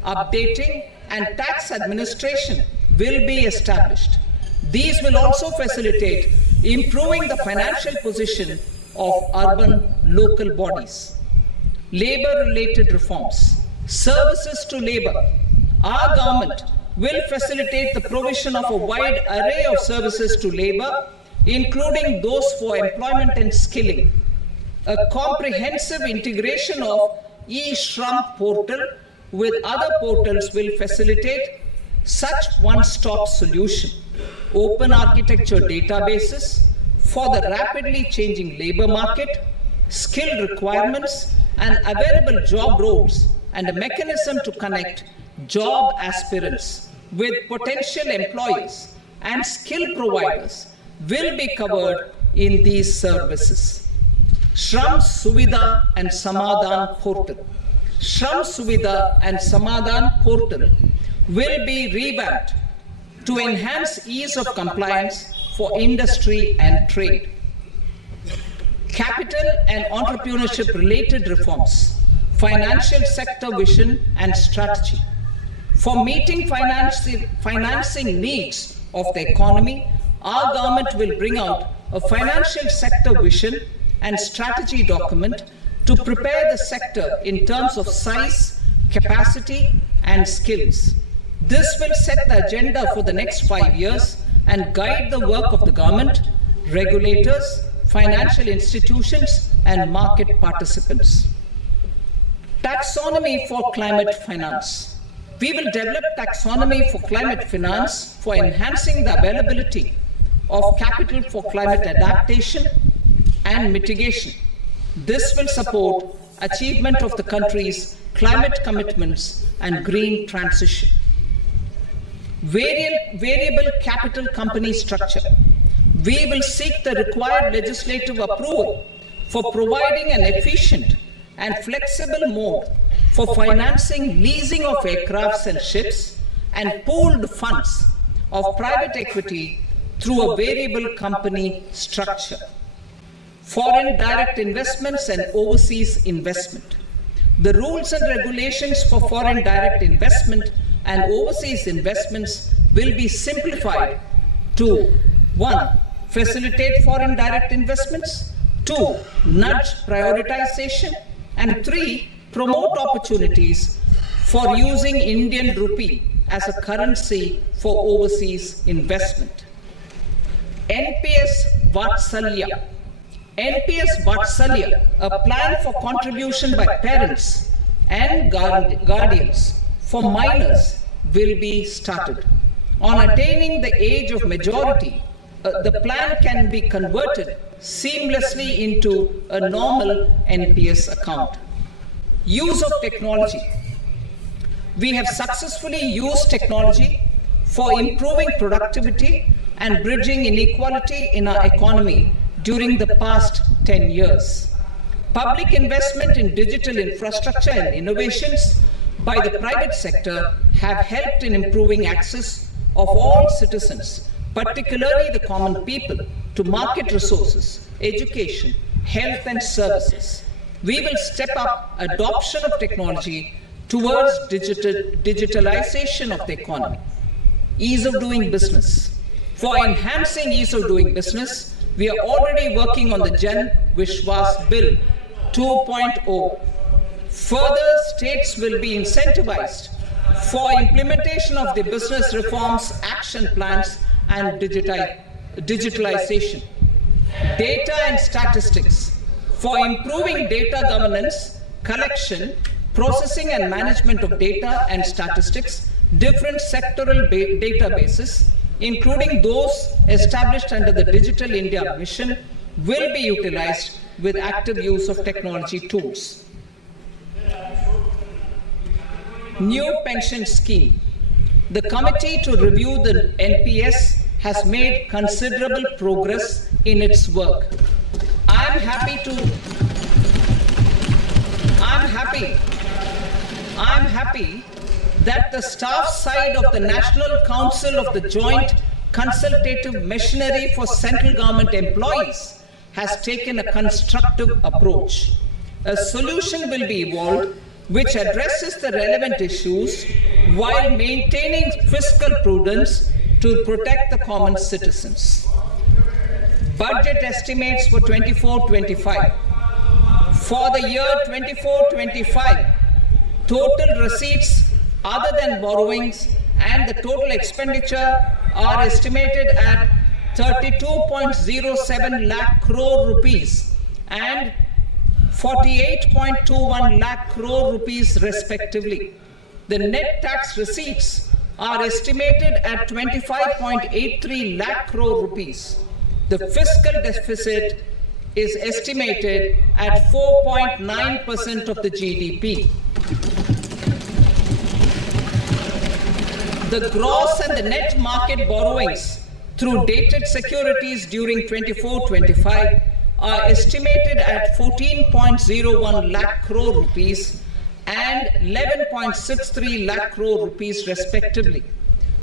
updating, and tax administration will be established. These will also facilitate improving the financial position of urban local bodies. Labor-related reforms. Services to labor. Our government will facilitate the provision of a wide array of services to labor, including those for employment and skilling. A comprehensive integration of e-Shram portal with other portals will facilitate such one-stop solution. Open architecture databases for the rapidly changing labor market, skill requirements, and available job roles, and a mechanism to connect job aspirants with potential employers and skill providers will be covered in these services. Shram Suvidha and Samadhan portal. Shram Suvidha and Samadhan portal will be revamped to enhance ease of compliance for industry and trade. Capital and entrepreneurship related reforms. Financial sector vision and strategy. For meeting financing needs of the economy, our government will bring out a financial sector vision and strategy document to prepare the sector in terms of size, capacity, and skills. This will set the agenda for the next 5 years and guide the work of the government, regulators, financial institutions, and market participants. Taxonomy for climate finance. We will develop taxonomy for climate finance for enhancing the availability of capital for climate adaptation and mitigation. This will support achievement of the country's climate commitments and green transition. Variable capital company structure. We will seek the required legislative approval for providing an efficient and flexible mode for financing leasing of aircrafts and ships and pooled funds of private equity through a variable company structure. Foreign direct investments and overseas investment. The rules and regulations for foreign direct investment and overseas investments will be simplified to 1. Facilitate foreign direct investments, 2. Nudge prioritization, and 3. Promote opportunities for using Indian rupee as a currency for overseas investment. NPS Vatsalya. NPS Vatsalya, a plan for contribution by parents and guardians for minors, will be started. On attaining the age of majority, the plan can be converted seamlessly into a normal NPS account. Use of technology. We have successfully used technology for improving productivity and bridging inequality in our economy during the past 10 years. Public investment in digital infrastructure and innovations by the private sector have helped in improving access of all citizens, particularly the common people, to market resources, education, health and services. We will step up adoption of technology towards digitalization of the economy. Ease of doing business. For enhancing ease of doing business, we are already working on the Jan Vishwas Bill 2.0. Further, states will be incentivized for implementation of the business reforms action plans and digitalization. Data and statistics. For improving data governance, collection, processing and management of data and statistics, different sectoral databases, including those established under the Digital India Mission, will be utilized with active use of technology tools. New pension scheme. The committee to review the NPS has made considerable progress in its work. I'm happy that the staff side of the National Council of the Joint Consultative Machinery for Central Government Employees has taken a constructive approach. A solution will be evolved which addresses the relevant issues while maintaining fiscal prudence to protect the common citizens. Budget estimates for 24-25. For the year 24-25, total receipts other than borrowings and the total expenditure are estimated at 32.07 lakh crore rupees and 48.21 lakh crore rupees respectively. The net tax receipts are estimated at 25.83 lakh crore rupees. The fiscal deficit is estimated at 4.9% of the GDP. The gross and the net market borrowings through dated securities during 24-25 are estimated at 14.01 lakh crore rupees and 11.63 lakh crore rupees respectively.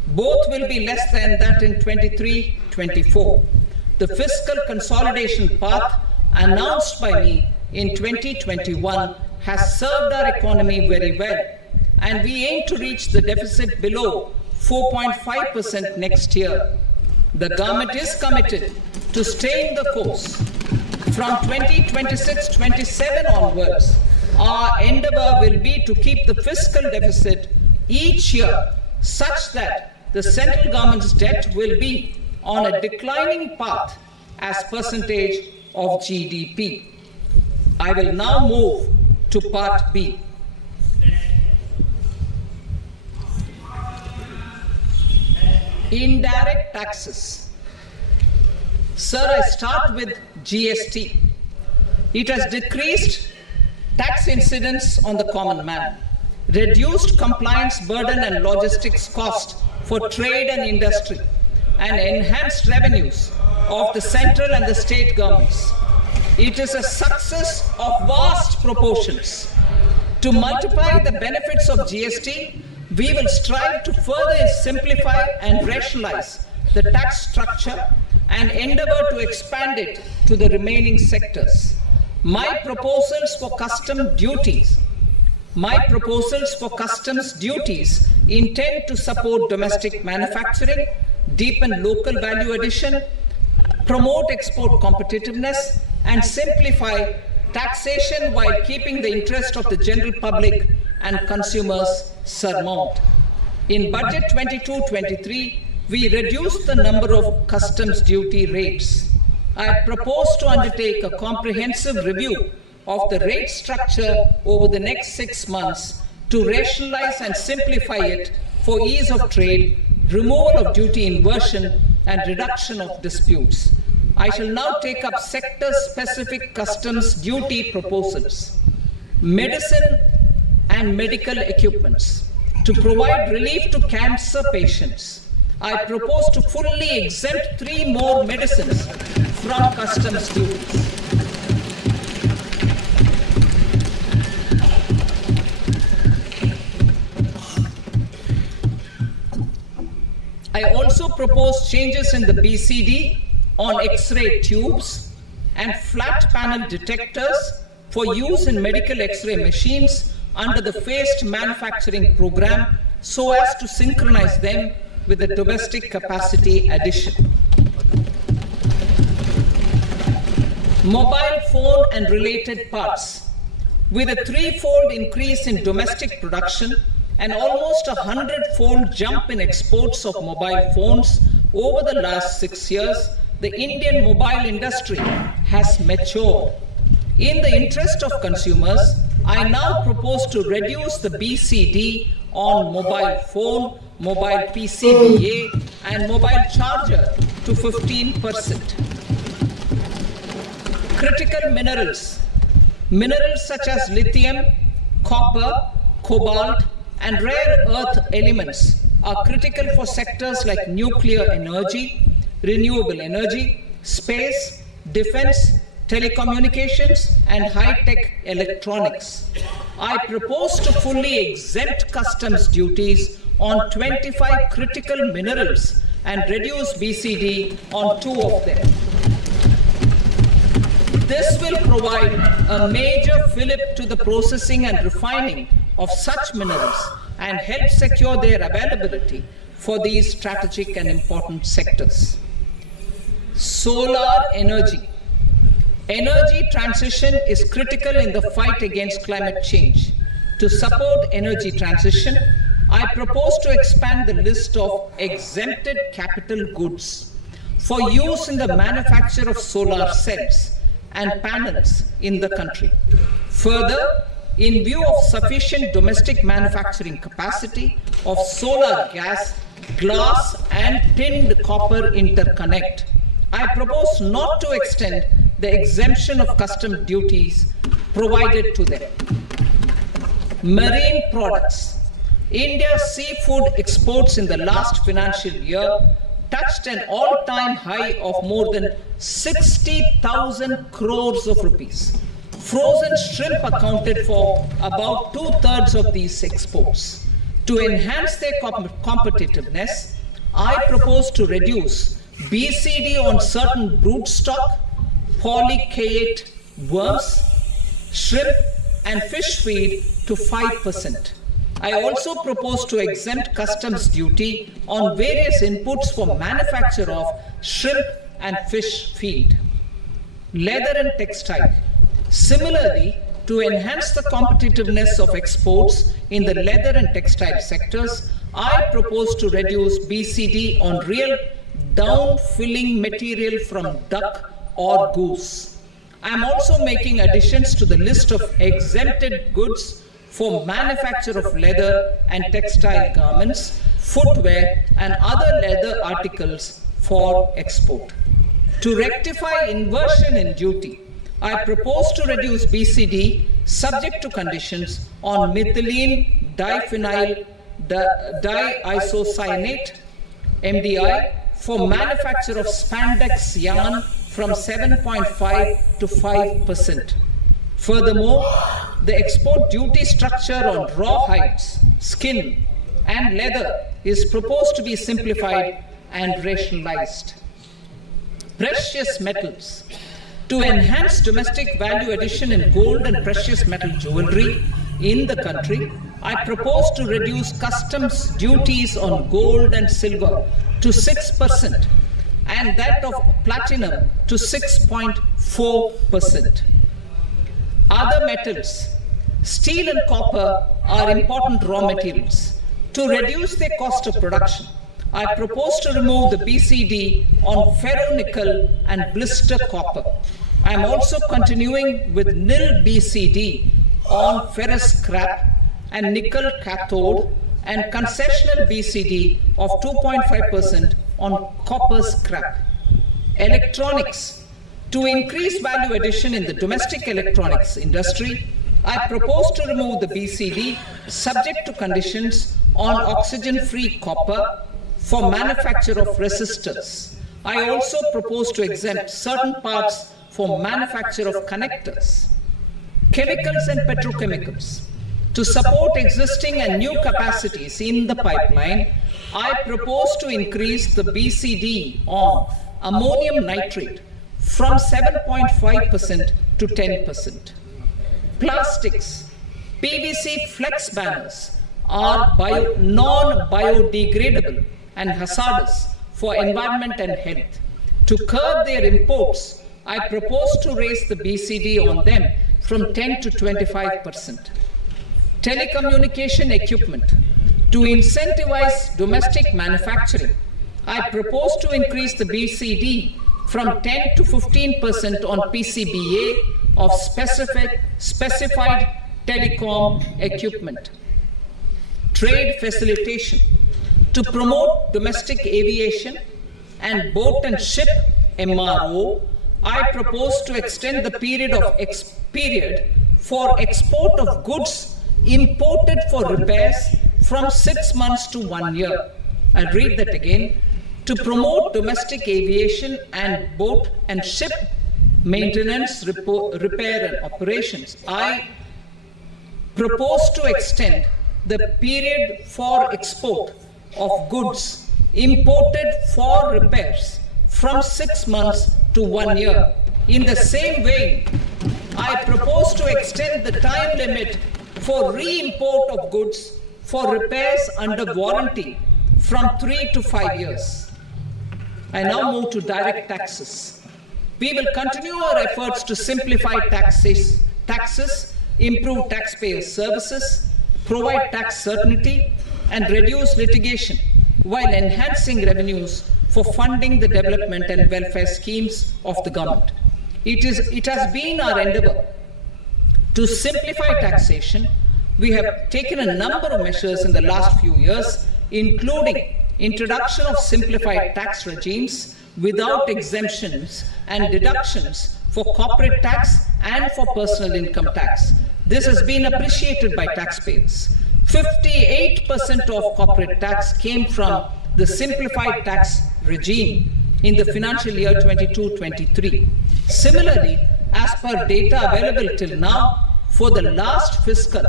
Both will be less than that in 23-24. The fiscal consolidation path announced by me in 2021 has served our economy very well, and we aim to reach the deficit below 4.5% next year. The government is committed to staying the course. From 2026-27 onwards, our endeavor will be to keep the fiscal deficit each year such that the central government's debt will be on a declining path as percentage of GDP. I will now move to part B. Indirect taxes. Sir, I start with GST. It has decreased tax incidence on the common man, reduced compliance burden and logistics cost for trade and industry, and enhanced revenues of the central and the state governments. It is a success of vast proportions. To multiply the benefits of GST, we will strive to further simplify and rationalize the tax structure and endeavor to expand it to the remaining sectors. My proposals for customs duties intend to support domestic manufacturing, deepen local value addition, promote export competitiveness, and simplify taxation while keeping the interest of the general public and consumers surmount. In Budget 22-23, we reduced the number of customs duty rates. I propose to undertake a comprehensive review of the rate structure over the next 6 months to rationalize and simplify it for ease of trade, removal of duty inversion, and reduction of disputes. I shall now take up sector-specific customs duty proposals. Medicine and medical equipments. To provide relief to cancer patients, I propose to fully exempt 3 more medicines from customs duties. I also propose changes in the BCD on X-ray tubes and flat panel detectors for use in medical X-ray machines under the phased manufacturing program so as to synchronize them with the domestic capacity addition. Mobile phone and related parts. With a 3-fold increase in domestic production and almost a 100-fold jump in exports of mobile phones over the last 6 years, the Indian mobile industry has matured. In the interest of consumers, I now propose to reduce the BCD on mobile phone, mobile PCBA, and mobile charger to 15%. Critical minerals. Minerals such as lithium, copper, cobalt, and rare earth elements are critical for sectors like nuclear energy, renewable energy, space, defense, telecommunications, and high-tech electronics. I propose to fully exempt customs duties on 25 critical minerals and reduce BCD on 2 of them. This will provide a major fillip to the processing and refining of such minerals and help secure their availability for these strategic and important sectors. Solar energy. Energy transition is critical in the fight against climate change. To support energy transition, I propose to expand the list of exempted capital goods for use in the manufacture of solar cells and panels in the country. Further, in view of sufficient domestic manufacturing capacity of solar gas, glass, and tinned copper interconnect, I propose not to extend the exemption of custom duties provided to them. Marine products. India's seafood exports in the last financial year touched an all-time high of more than 60,000 crores of rupees. Frozen shrimp accounted for about 2/3 of these exports. To enhance their competitiveness, I propose to reduce BCD on certain broodstock, polychaete worms, shrimp, and fish feed to 5%. I also propose to exempt customs duty on various inputs for manufacture of shrimp and fish feed. Leather and textile. Similarly, to enhance the competitiveness of exports in the leather and textile sectors, I propose to reduce BCD on real down-filling material from duck or goose. I am also making additions to the list of exempted goods for manufacture of leather and textile garments, footwear, and other leather articles for export. To rectify inversion in duty, I propose to reduce BCD subject to conditions on methylene diphenyl diisocyanate MDI for manufacture of spandex yarn from 7.5 to 5%. Furthermore, the export duty structure on raw hides, skin, and leather is proposed to be simplified and rationalized. Precious metals. To enhance domestic value addition in gold and precious metal jewelry in the country, I propose to reduce customs duties on gold and silver to 6% and that of platinum to 6.4%. Other metals, steel and copper are important raw materials. To reduce their cost of production, I propose to remove the BCD on ferronickel and blister copper. I am also continuing with nil BCD on ferrous scrap and nickel cathode and concessional BCD of 2.5% on copper scrap. Electronics. To increase value addition in the domestic electronics industry, I propose to remove the BCD subject to conditions on oxygen-free copper for manufacture of resistors. I also propose to exempt certain parts for manufacture of connectors. Chemicals and petrochemicals. To support existing and new capacities in the pipeline, I propose to increase the BCD on ammonium nitrate from 7.5% to 10%. Plastics. PVC flex banners are non-biodegradable and hazardous for environment and health. To curb their imports, I propose to raise the BCD on them from 10 to 25%. Telecommunication equipment. To incentivize domestic manufacturing, I propose to increase the BCD from 10 to 15% on PCBA of specified telecom equipment. Trade facilitation. To promote domestic aviation and boat and ship MRO, I propose to extend the period for export of goods imported for repairs from 6 months to 1 year. I'll read that again. To promote domestic aviation and boat and ship maintenance, repair and operations, I propose to extend the period for export of goods imported for repairs from 6 months to 1 year. In the same way, I propose to extend the time limit for re-import of goods for repairs under warranty from 3 to 5 years. I now move to direct taxes. We will continue our efforts to simplify taxes, improve taxpayer services, provide tax certainty, and reduce litigation while enhancing revenues for funding the development and welfare schemes of the government. It has been our endeavor to simplify taxation. We have taken a number of measures in the last few years, including introduction of simplified tax regimes without exemptions and deductions for corporate tax and for personal income tax. This has been appreciated by taxpayers. 58% of corporate tax came from the simplified tax regime in the financial year 22-23. Similarly, as per data available till now, for the last fiscal,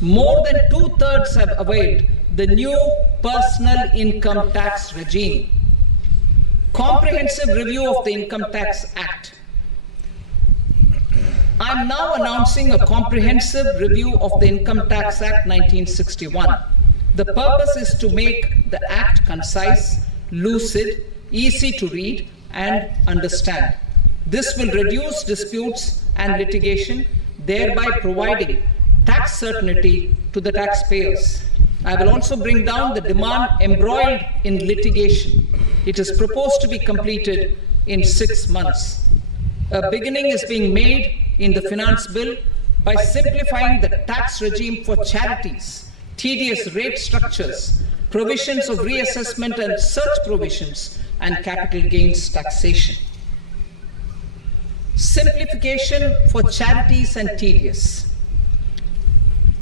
more than 2/3 have availed the new personal income tax regime. Comprehensive review of the Income Tax Act. I am now announcing a comprehensive review of the Income Tax Act 1961. The purpose is to make the Act concise, lucid, easy to read and understand. This will reduce disputes and litigation, thereby providing tax certainty to the taxpayers. I will also bring down the demand embroiled in litigation. It is proposed to be completed in 6 months. A beginning is being made in the finance bill by simplifying the tax regime for charities, tedious rate structures, provisions of reassessment and search provisions, and capital gains taxation. Simplification for charities and TDS.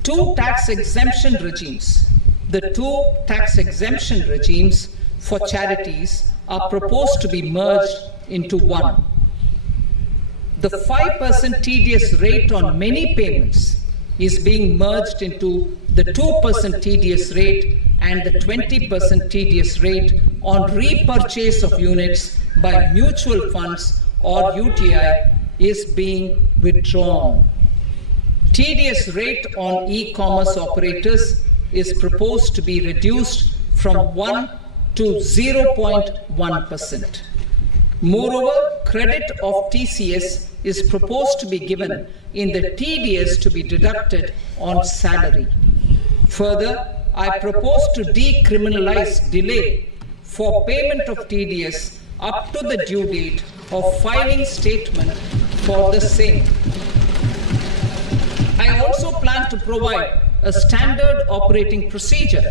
Two tax exemption regimes. The two tax exemption regimes for charities are proposed to be merged into one. The 5% TDS rate on many payments is being merged into the 2% TDS rate, and the 20% TDS rate on repurchase of units by mutual funds or UTI is being withdrawn. TDS rate on e-commerce operators is proposed to be reduced from 1 to 0.1%. Moreover, credit of TCS is proposed to be given in the TDS to be deducted on salary. Further, I propose to decriminalize delay for payment of TDS up to the due date of filing statement for the same. I also plan to provide a standard operating procedure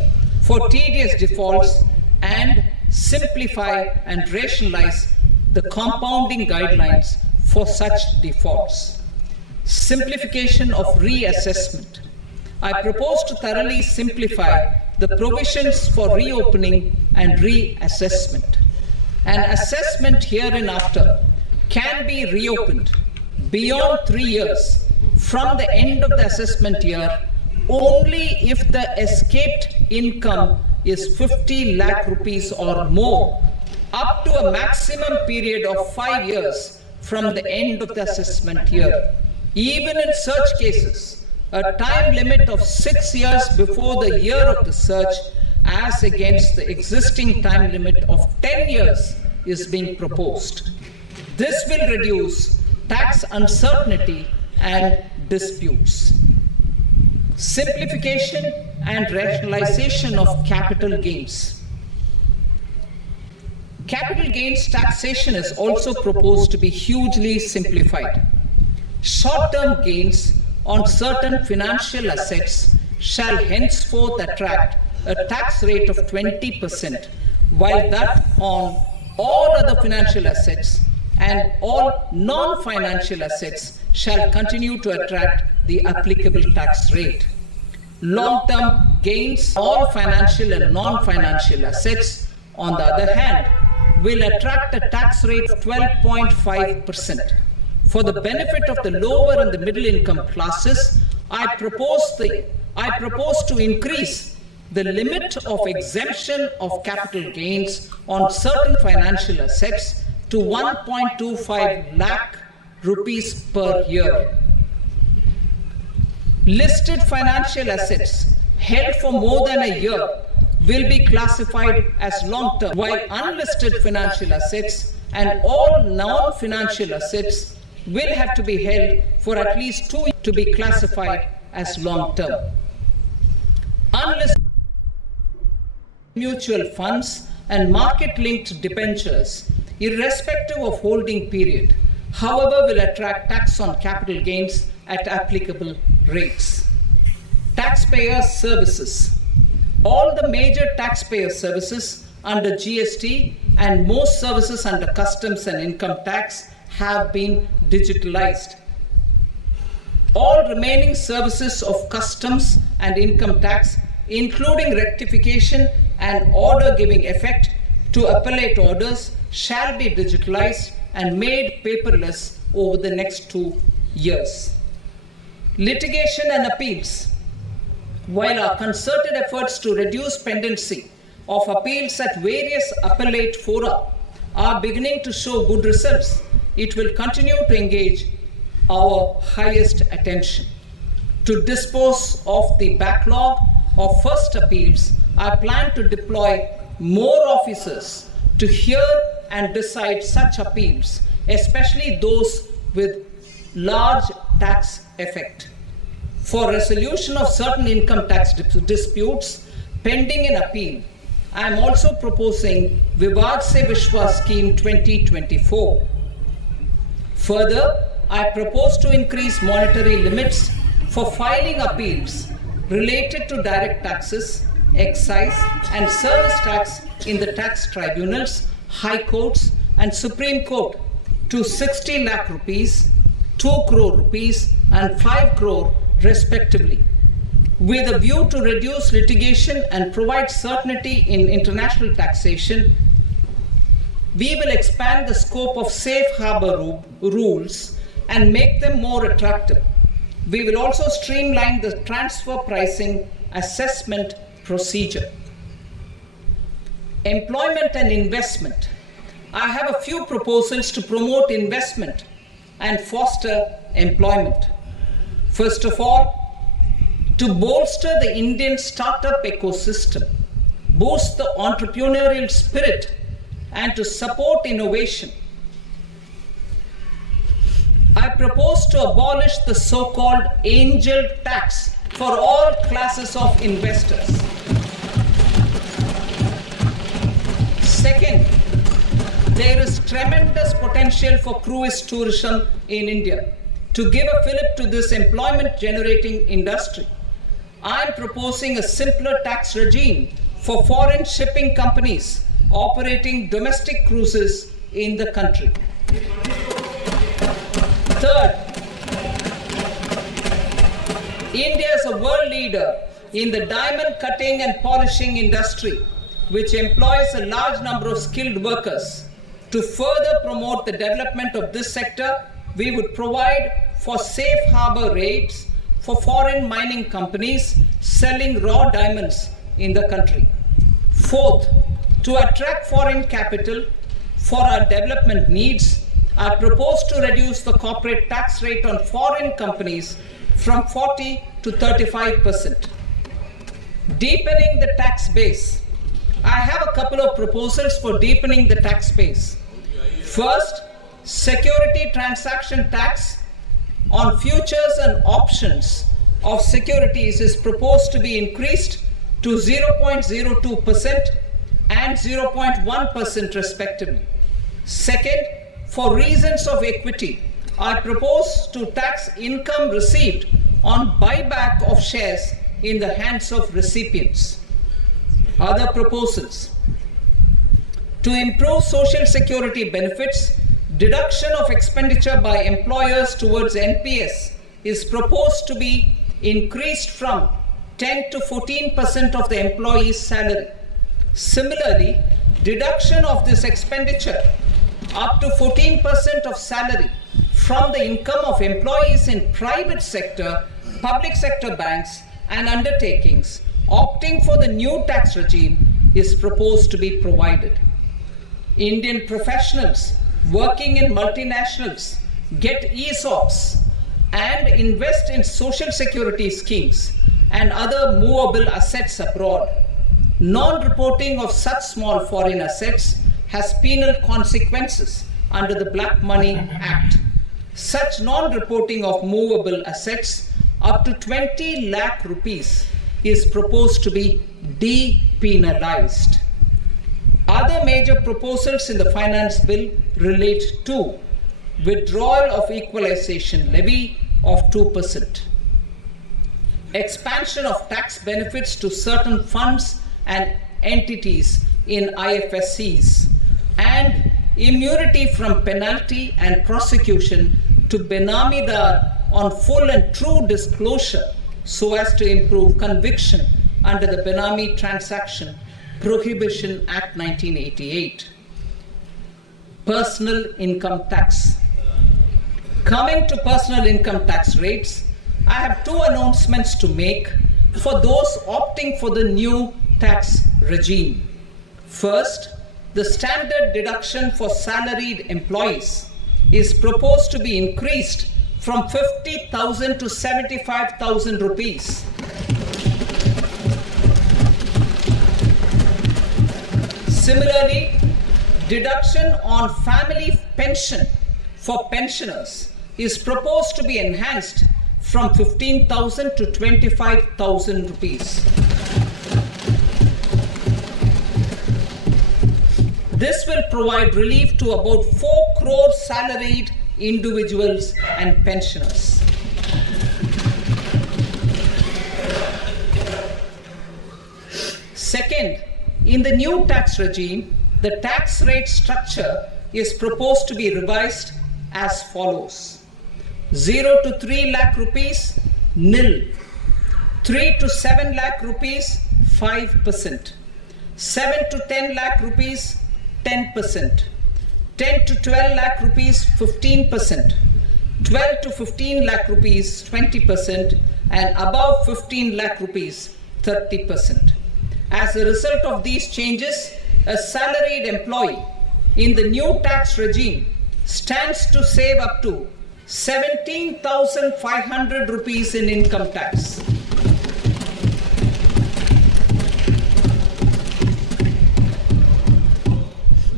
for TDS defaults and simplify and rationalize the compounding guidelines for such defaults. Simplification of reassessment. I propose to thoroughly simplify the provisions for reopening and reassessment. An assessment hereinafter can be reopened beyond 3 years from the end of the assessment year only if the escaped income is 50 lakh rupees or more, up to a maximum period of 5 years from the end of the assessment year. Even in such cases, a time limit of 6 years before the year of the search, as against the existing time limit of 10 years, is being proposed. This will reduce tax uncertainty and disputes. Simplification and rationalization of capital gains. Capital gains taxation is also proposed to be hugely simplified. Short-term gains on certain financial assets shall henceforth attract a tax rate of 20%, while that on all other financial assets and all non-financial assets shall continue to attract the applicable tax rate. Long-term gains, all financial and non-financial assets, on the other hand, will attract a tax rate of 12.5%. For the benefit of the lower and the middle income classes, I propose to increase the limit of exemption of capital gains on certain financial assets to 1.25 lakh rupees per year. Listed financial assets held for more than a year will be classified as long-term, while unlisted financial assets and all non-financial assets will have to be held for at least 2 years to be classified as long-term. Unlisted mutual funds and market-linked debentures, irrespective of holding period, however, will attract tax on capital gains at applicable rates. Taxpayer services. All the major taxpayer services under GST and most services under customs and income tax have been digitalized. All remaining services of customs and income tax, including rectification and order giving effect to appellate orders, shall be digitalized and made paperless over the next 2 years. Litigation and appeals. While our concerted efforts to reduce pendency of appeals at various appellate fora are beginning to show good results, it will continue to engage our highest attention. To dispose of the backlog of first appeals, I plan to deploy more officers to hear and decide such appeals, especially those with large tax effect. For resolution of certain income tax disputes pending in appeal, I am also proposing Vivad Se Vishwas Scheme 2024. Further, I propose to increase monetary limits for filing appeals related to direct taxes, excise and service tax in the tax tribunals, high courts and Supreme Court to 60 lakh rupees 2 crore rupees and 5 crore respectively. With a view to reduce litigation and provide certainty in international taxation, we will expand the scope of safe harbor rules and make them more attractive. We will also streamline the transfer pricing assessment procedure. Employment and investment. I have a few proposals to promote investment and foster employment. First of all, to bolster the Indian startup ecosystem, boost the entrepreneurial spirit, and to support innovation, I propose to abolish the so-called angel tax for all classes of investors. Second, there is tremendous potential for cruise tourism in India. To give a fillip to this employment-generating industry, I am proposing a simpler tax regime for foreign shipping companies operating domestic cruises in the country. Third, India is a world leader in the diamond cutting and polishing industry, which employs a large number of skilled workers. To further promote the development of this sector, we would provide for safe harbor rates for foreign mining companies selling raw diamonds in the country. Fourth, to attract foreign capital for our development needs, I propose to reduce the corporate tax rate on foreign companies from 40 to 35%. Deepening the tax base. I have a couple of proposals for deepening the tax base. First, security transaction tax on futures and options of securities is proposed to be increased to 0.02% and 0.1% respectively. Second, for reasons of equity, I propose to tax income received on buyback of shares in the hands of recipients. Other proposals. To improve social security benefits, deduction of expenditure by employers towards NPS is proposed to be increased from 10 to 14% of the employee's salary. Similarly, deduction of this expenditure up to 14% of salary from the income of employees in private sector, public sector banks and undertakings opting for the new tax regime is proposed to be provided. Indian professionals working in multinationals get ESOPs and invest in social security schemes and other movable assets abroad. Non-reporting of such small foreign assets has penal consequences under the Black Money Act. Such non-reporting of movable assets up to 20 lakh rupees is proposed to be depenalized. Other major proposals in the finance bill relate to withdrawal of equalization levy of 2%, expansion of tax benefits to certain funds and entities in IFSCs, and immunity from penalty and prosecution to Benamidar on full and true disclosure so as to improve conviction under the Benami Transaction Prohibition Act 1988. Personal income tax. Coming to personal income tax rates, I have two announcements to make for those opting for the new tax regime. First, the standard deduction for salaried employees is proposed to be increased from 50,000 to 75,000 rupees. Similarly, deduction on family pension for pensioners is proposed to be enhanced from 15,000 to 25,000 rupees. This will provide relief to about 4 crore salaried individuals and pensioners. Second, in the new tax regime, the tax rate structure is proposed to be revised as follows. 0 to 3 lakh rupees, nil. 3 to 7 lakh rupees, 5%. 7 to 10 lakh rupees, 10%. 10 to 12 lakh rupees, 15%. 12 to 15 lakh rupees, 20%. And above 15 lakh rupees, 30%. As a result of these changes, a salaried employee in the new tax regime stands to save up to 17,500 rupees in income tax.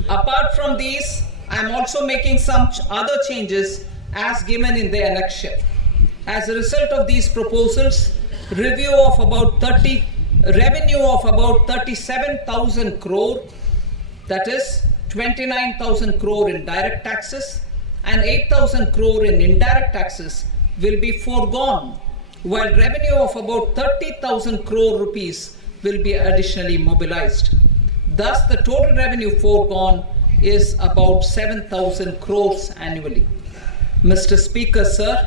Apart from these, I am also making some other changes as given in the annexure. As a result of these proposals, revenue of about 37,000 crore, that is 29,000 crore in direct taxes and 8,000 crore in indirect taxes will be foregone, while revenue of about 30,000 crore rupees will be additionally mobilized. Thus, the total revenue foregone is about 7,000 crores annually. Mr. Speaker, sir,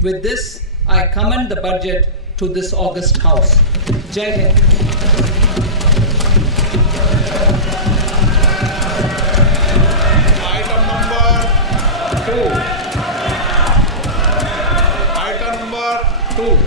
with this, I commend the budget to this august House. Jai Hind. Item number 2.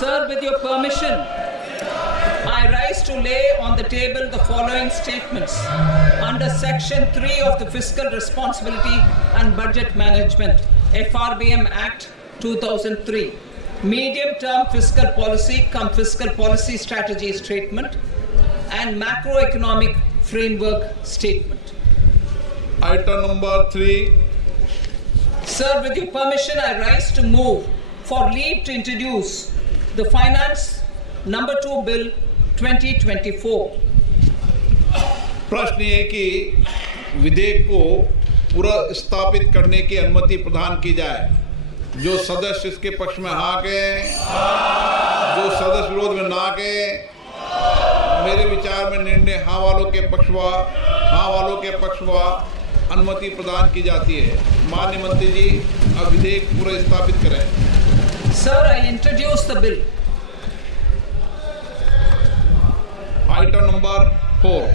Sir, with your permission, I rise to lay on the table the following statements under Section 3 of the Fiscal Responsibility and Budget Management, FRBM Act 2003, Medium-Term Fiscal Policy cum Fiscal Policy Strategy Statement and Macroeconomic Framework Statement. Item number 3. Sir, with your permission, I rise to move for leave to introduce the Finance Number 2 Bill 2024. प्रश्न ये कि विधेयक को पुनर्स्थापित करने की अनुमति प्रदान की जाए। जो सदस्य इसके पक्ष में हाँ के, जो सदस्य विरोध में ना के, मेरे विचार में निर्णय हाँ वालों के पक्ष व अनुमति प्रदान की जाती है। माननीय मंत्री जी, अब विधेयक पुनर्स्थापित करें। Sir, I introduce the bill. Item number 4.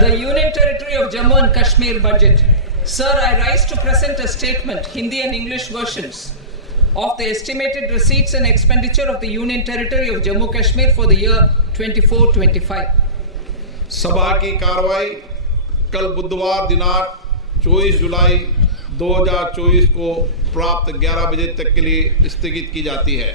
The Union Territory of Jammu and Kashmir budget. Sir, I rise to present a statement, Hindi and English versions, of the estimated receipts and expenditure of the Union Territory of Jammu and Kashmir for the year 24-25. सभा की कार्रवाई कल बुधवार दिनांक 24 जुलाई 2024 को प्राप्त 11 बजे तक के लिए स्थगित की जाती है।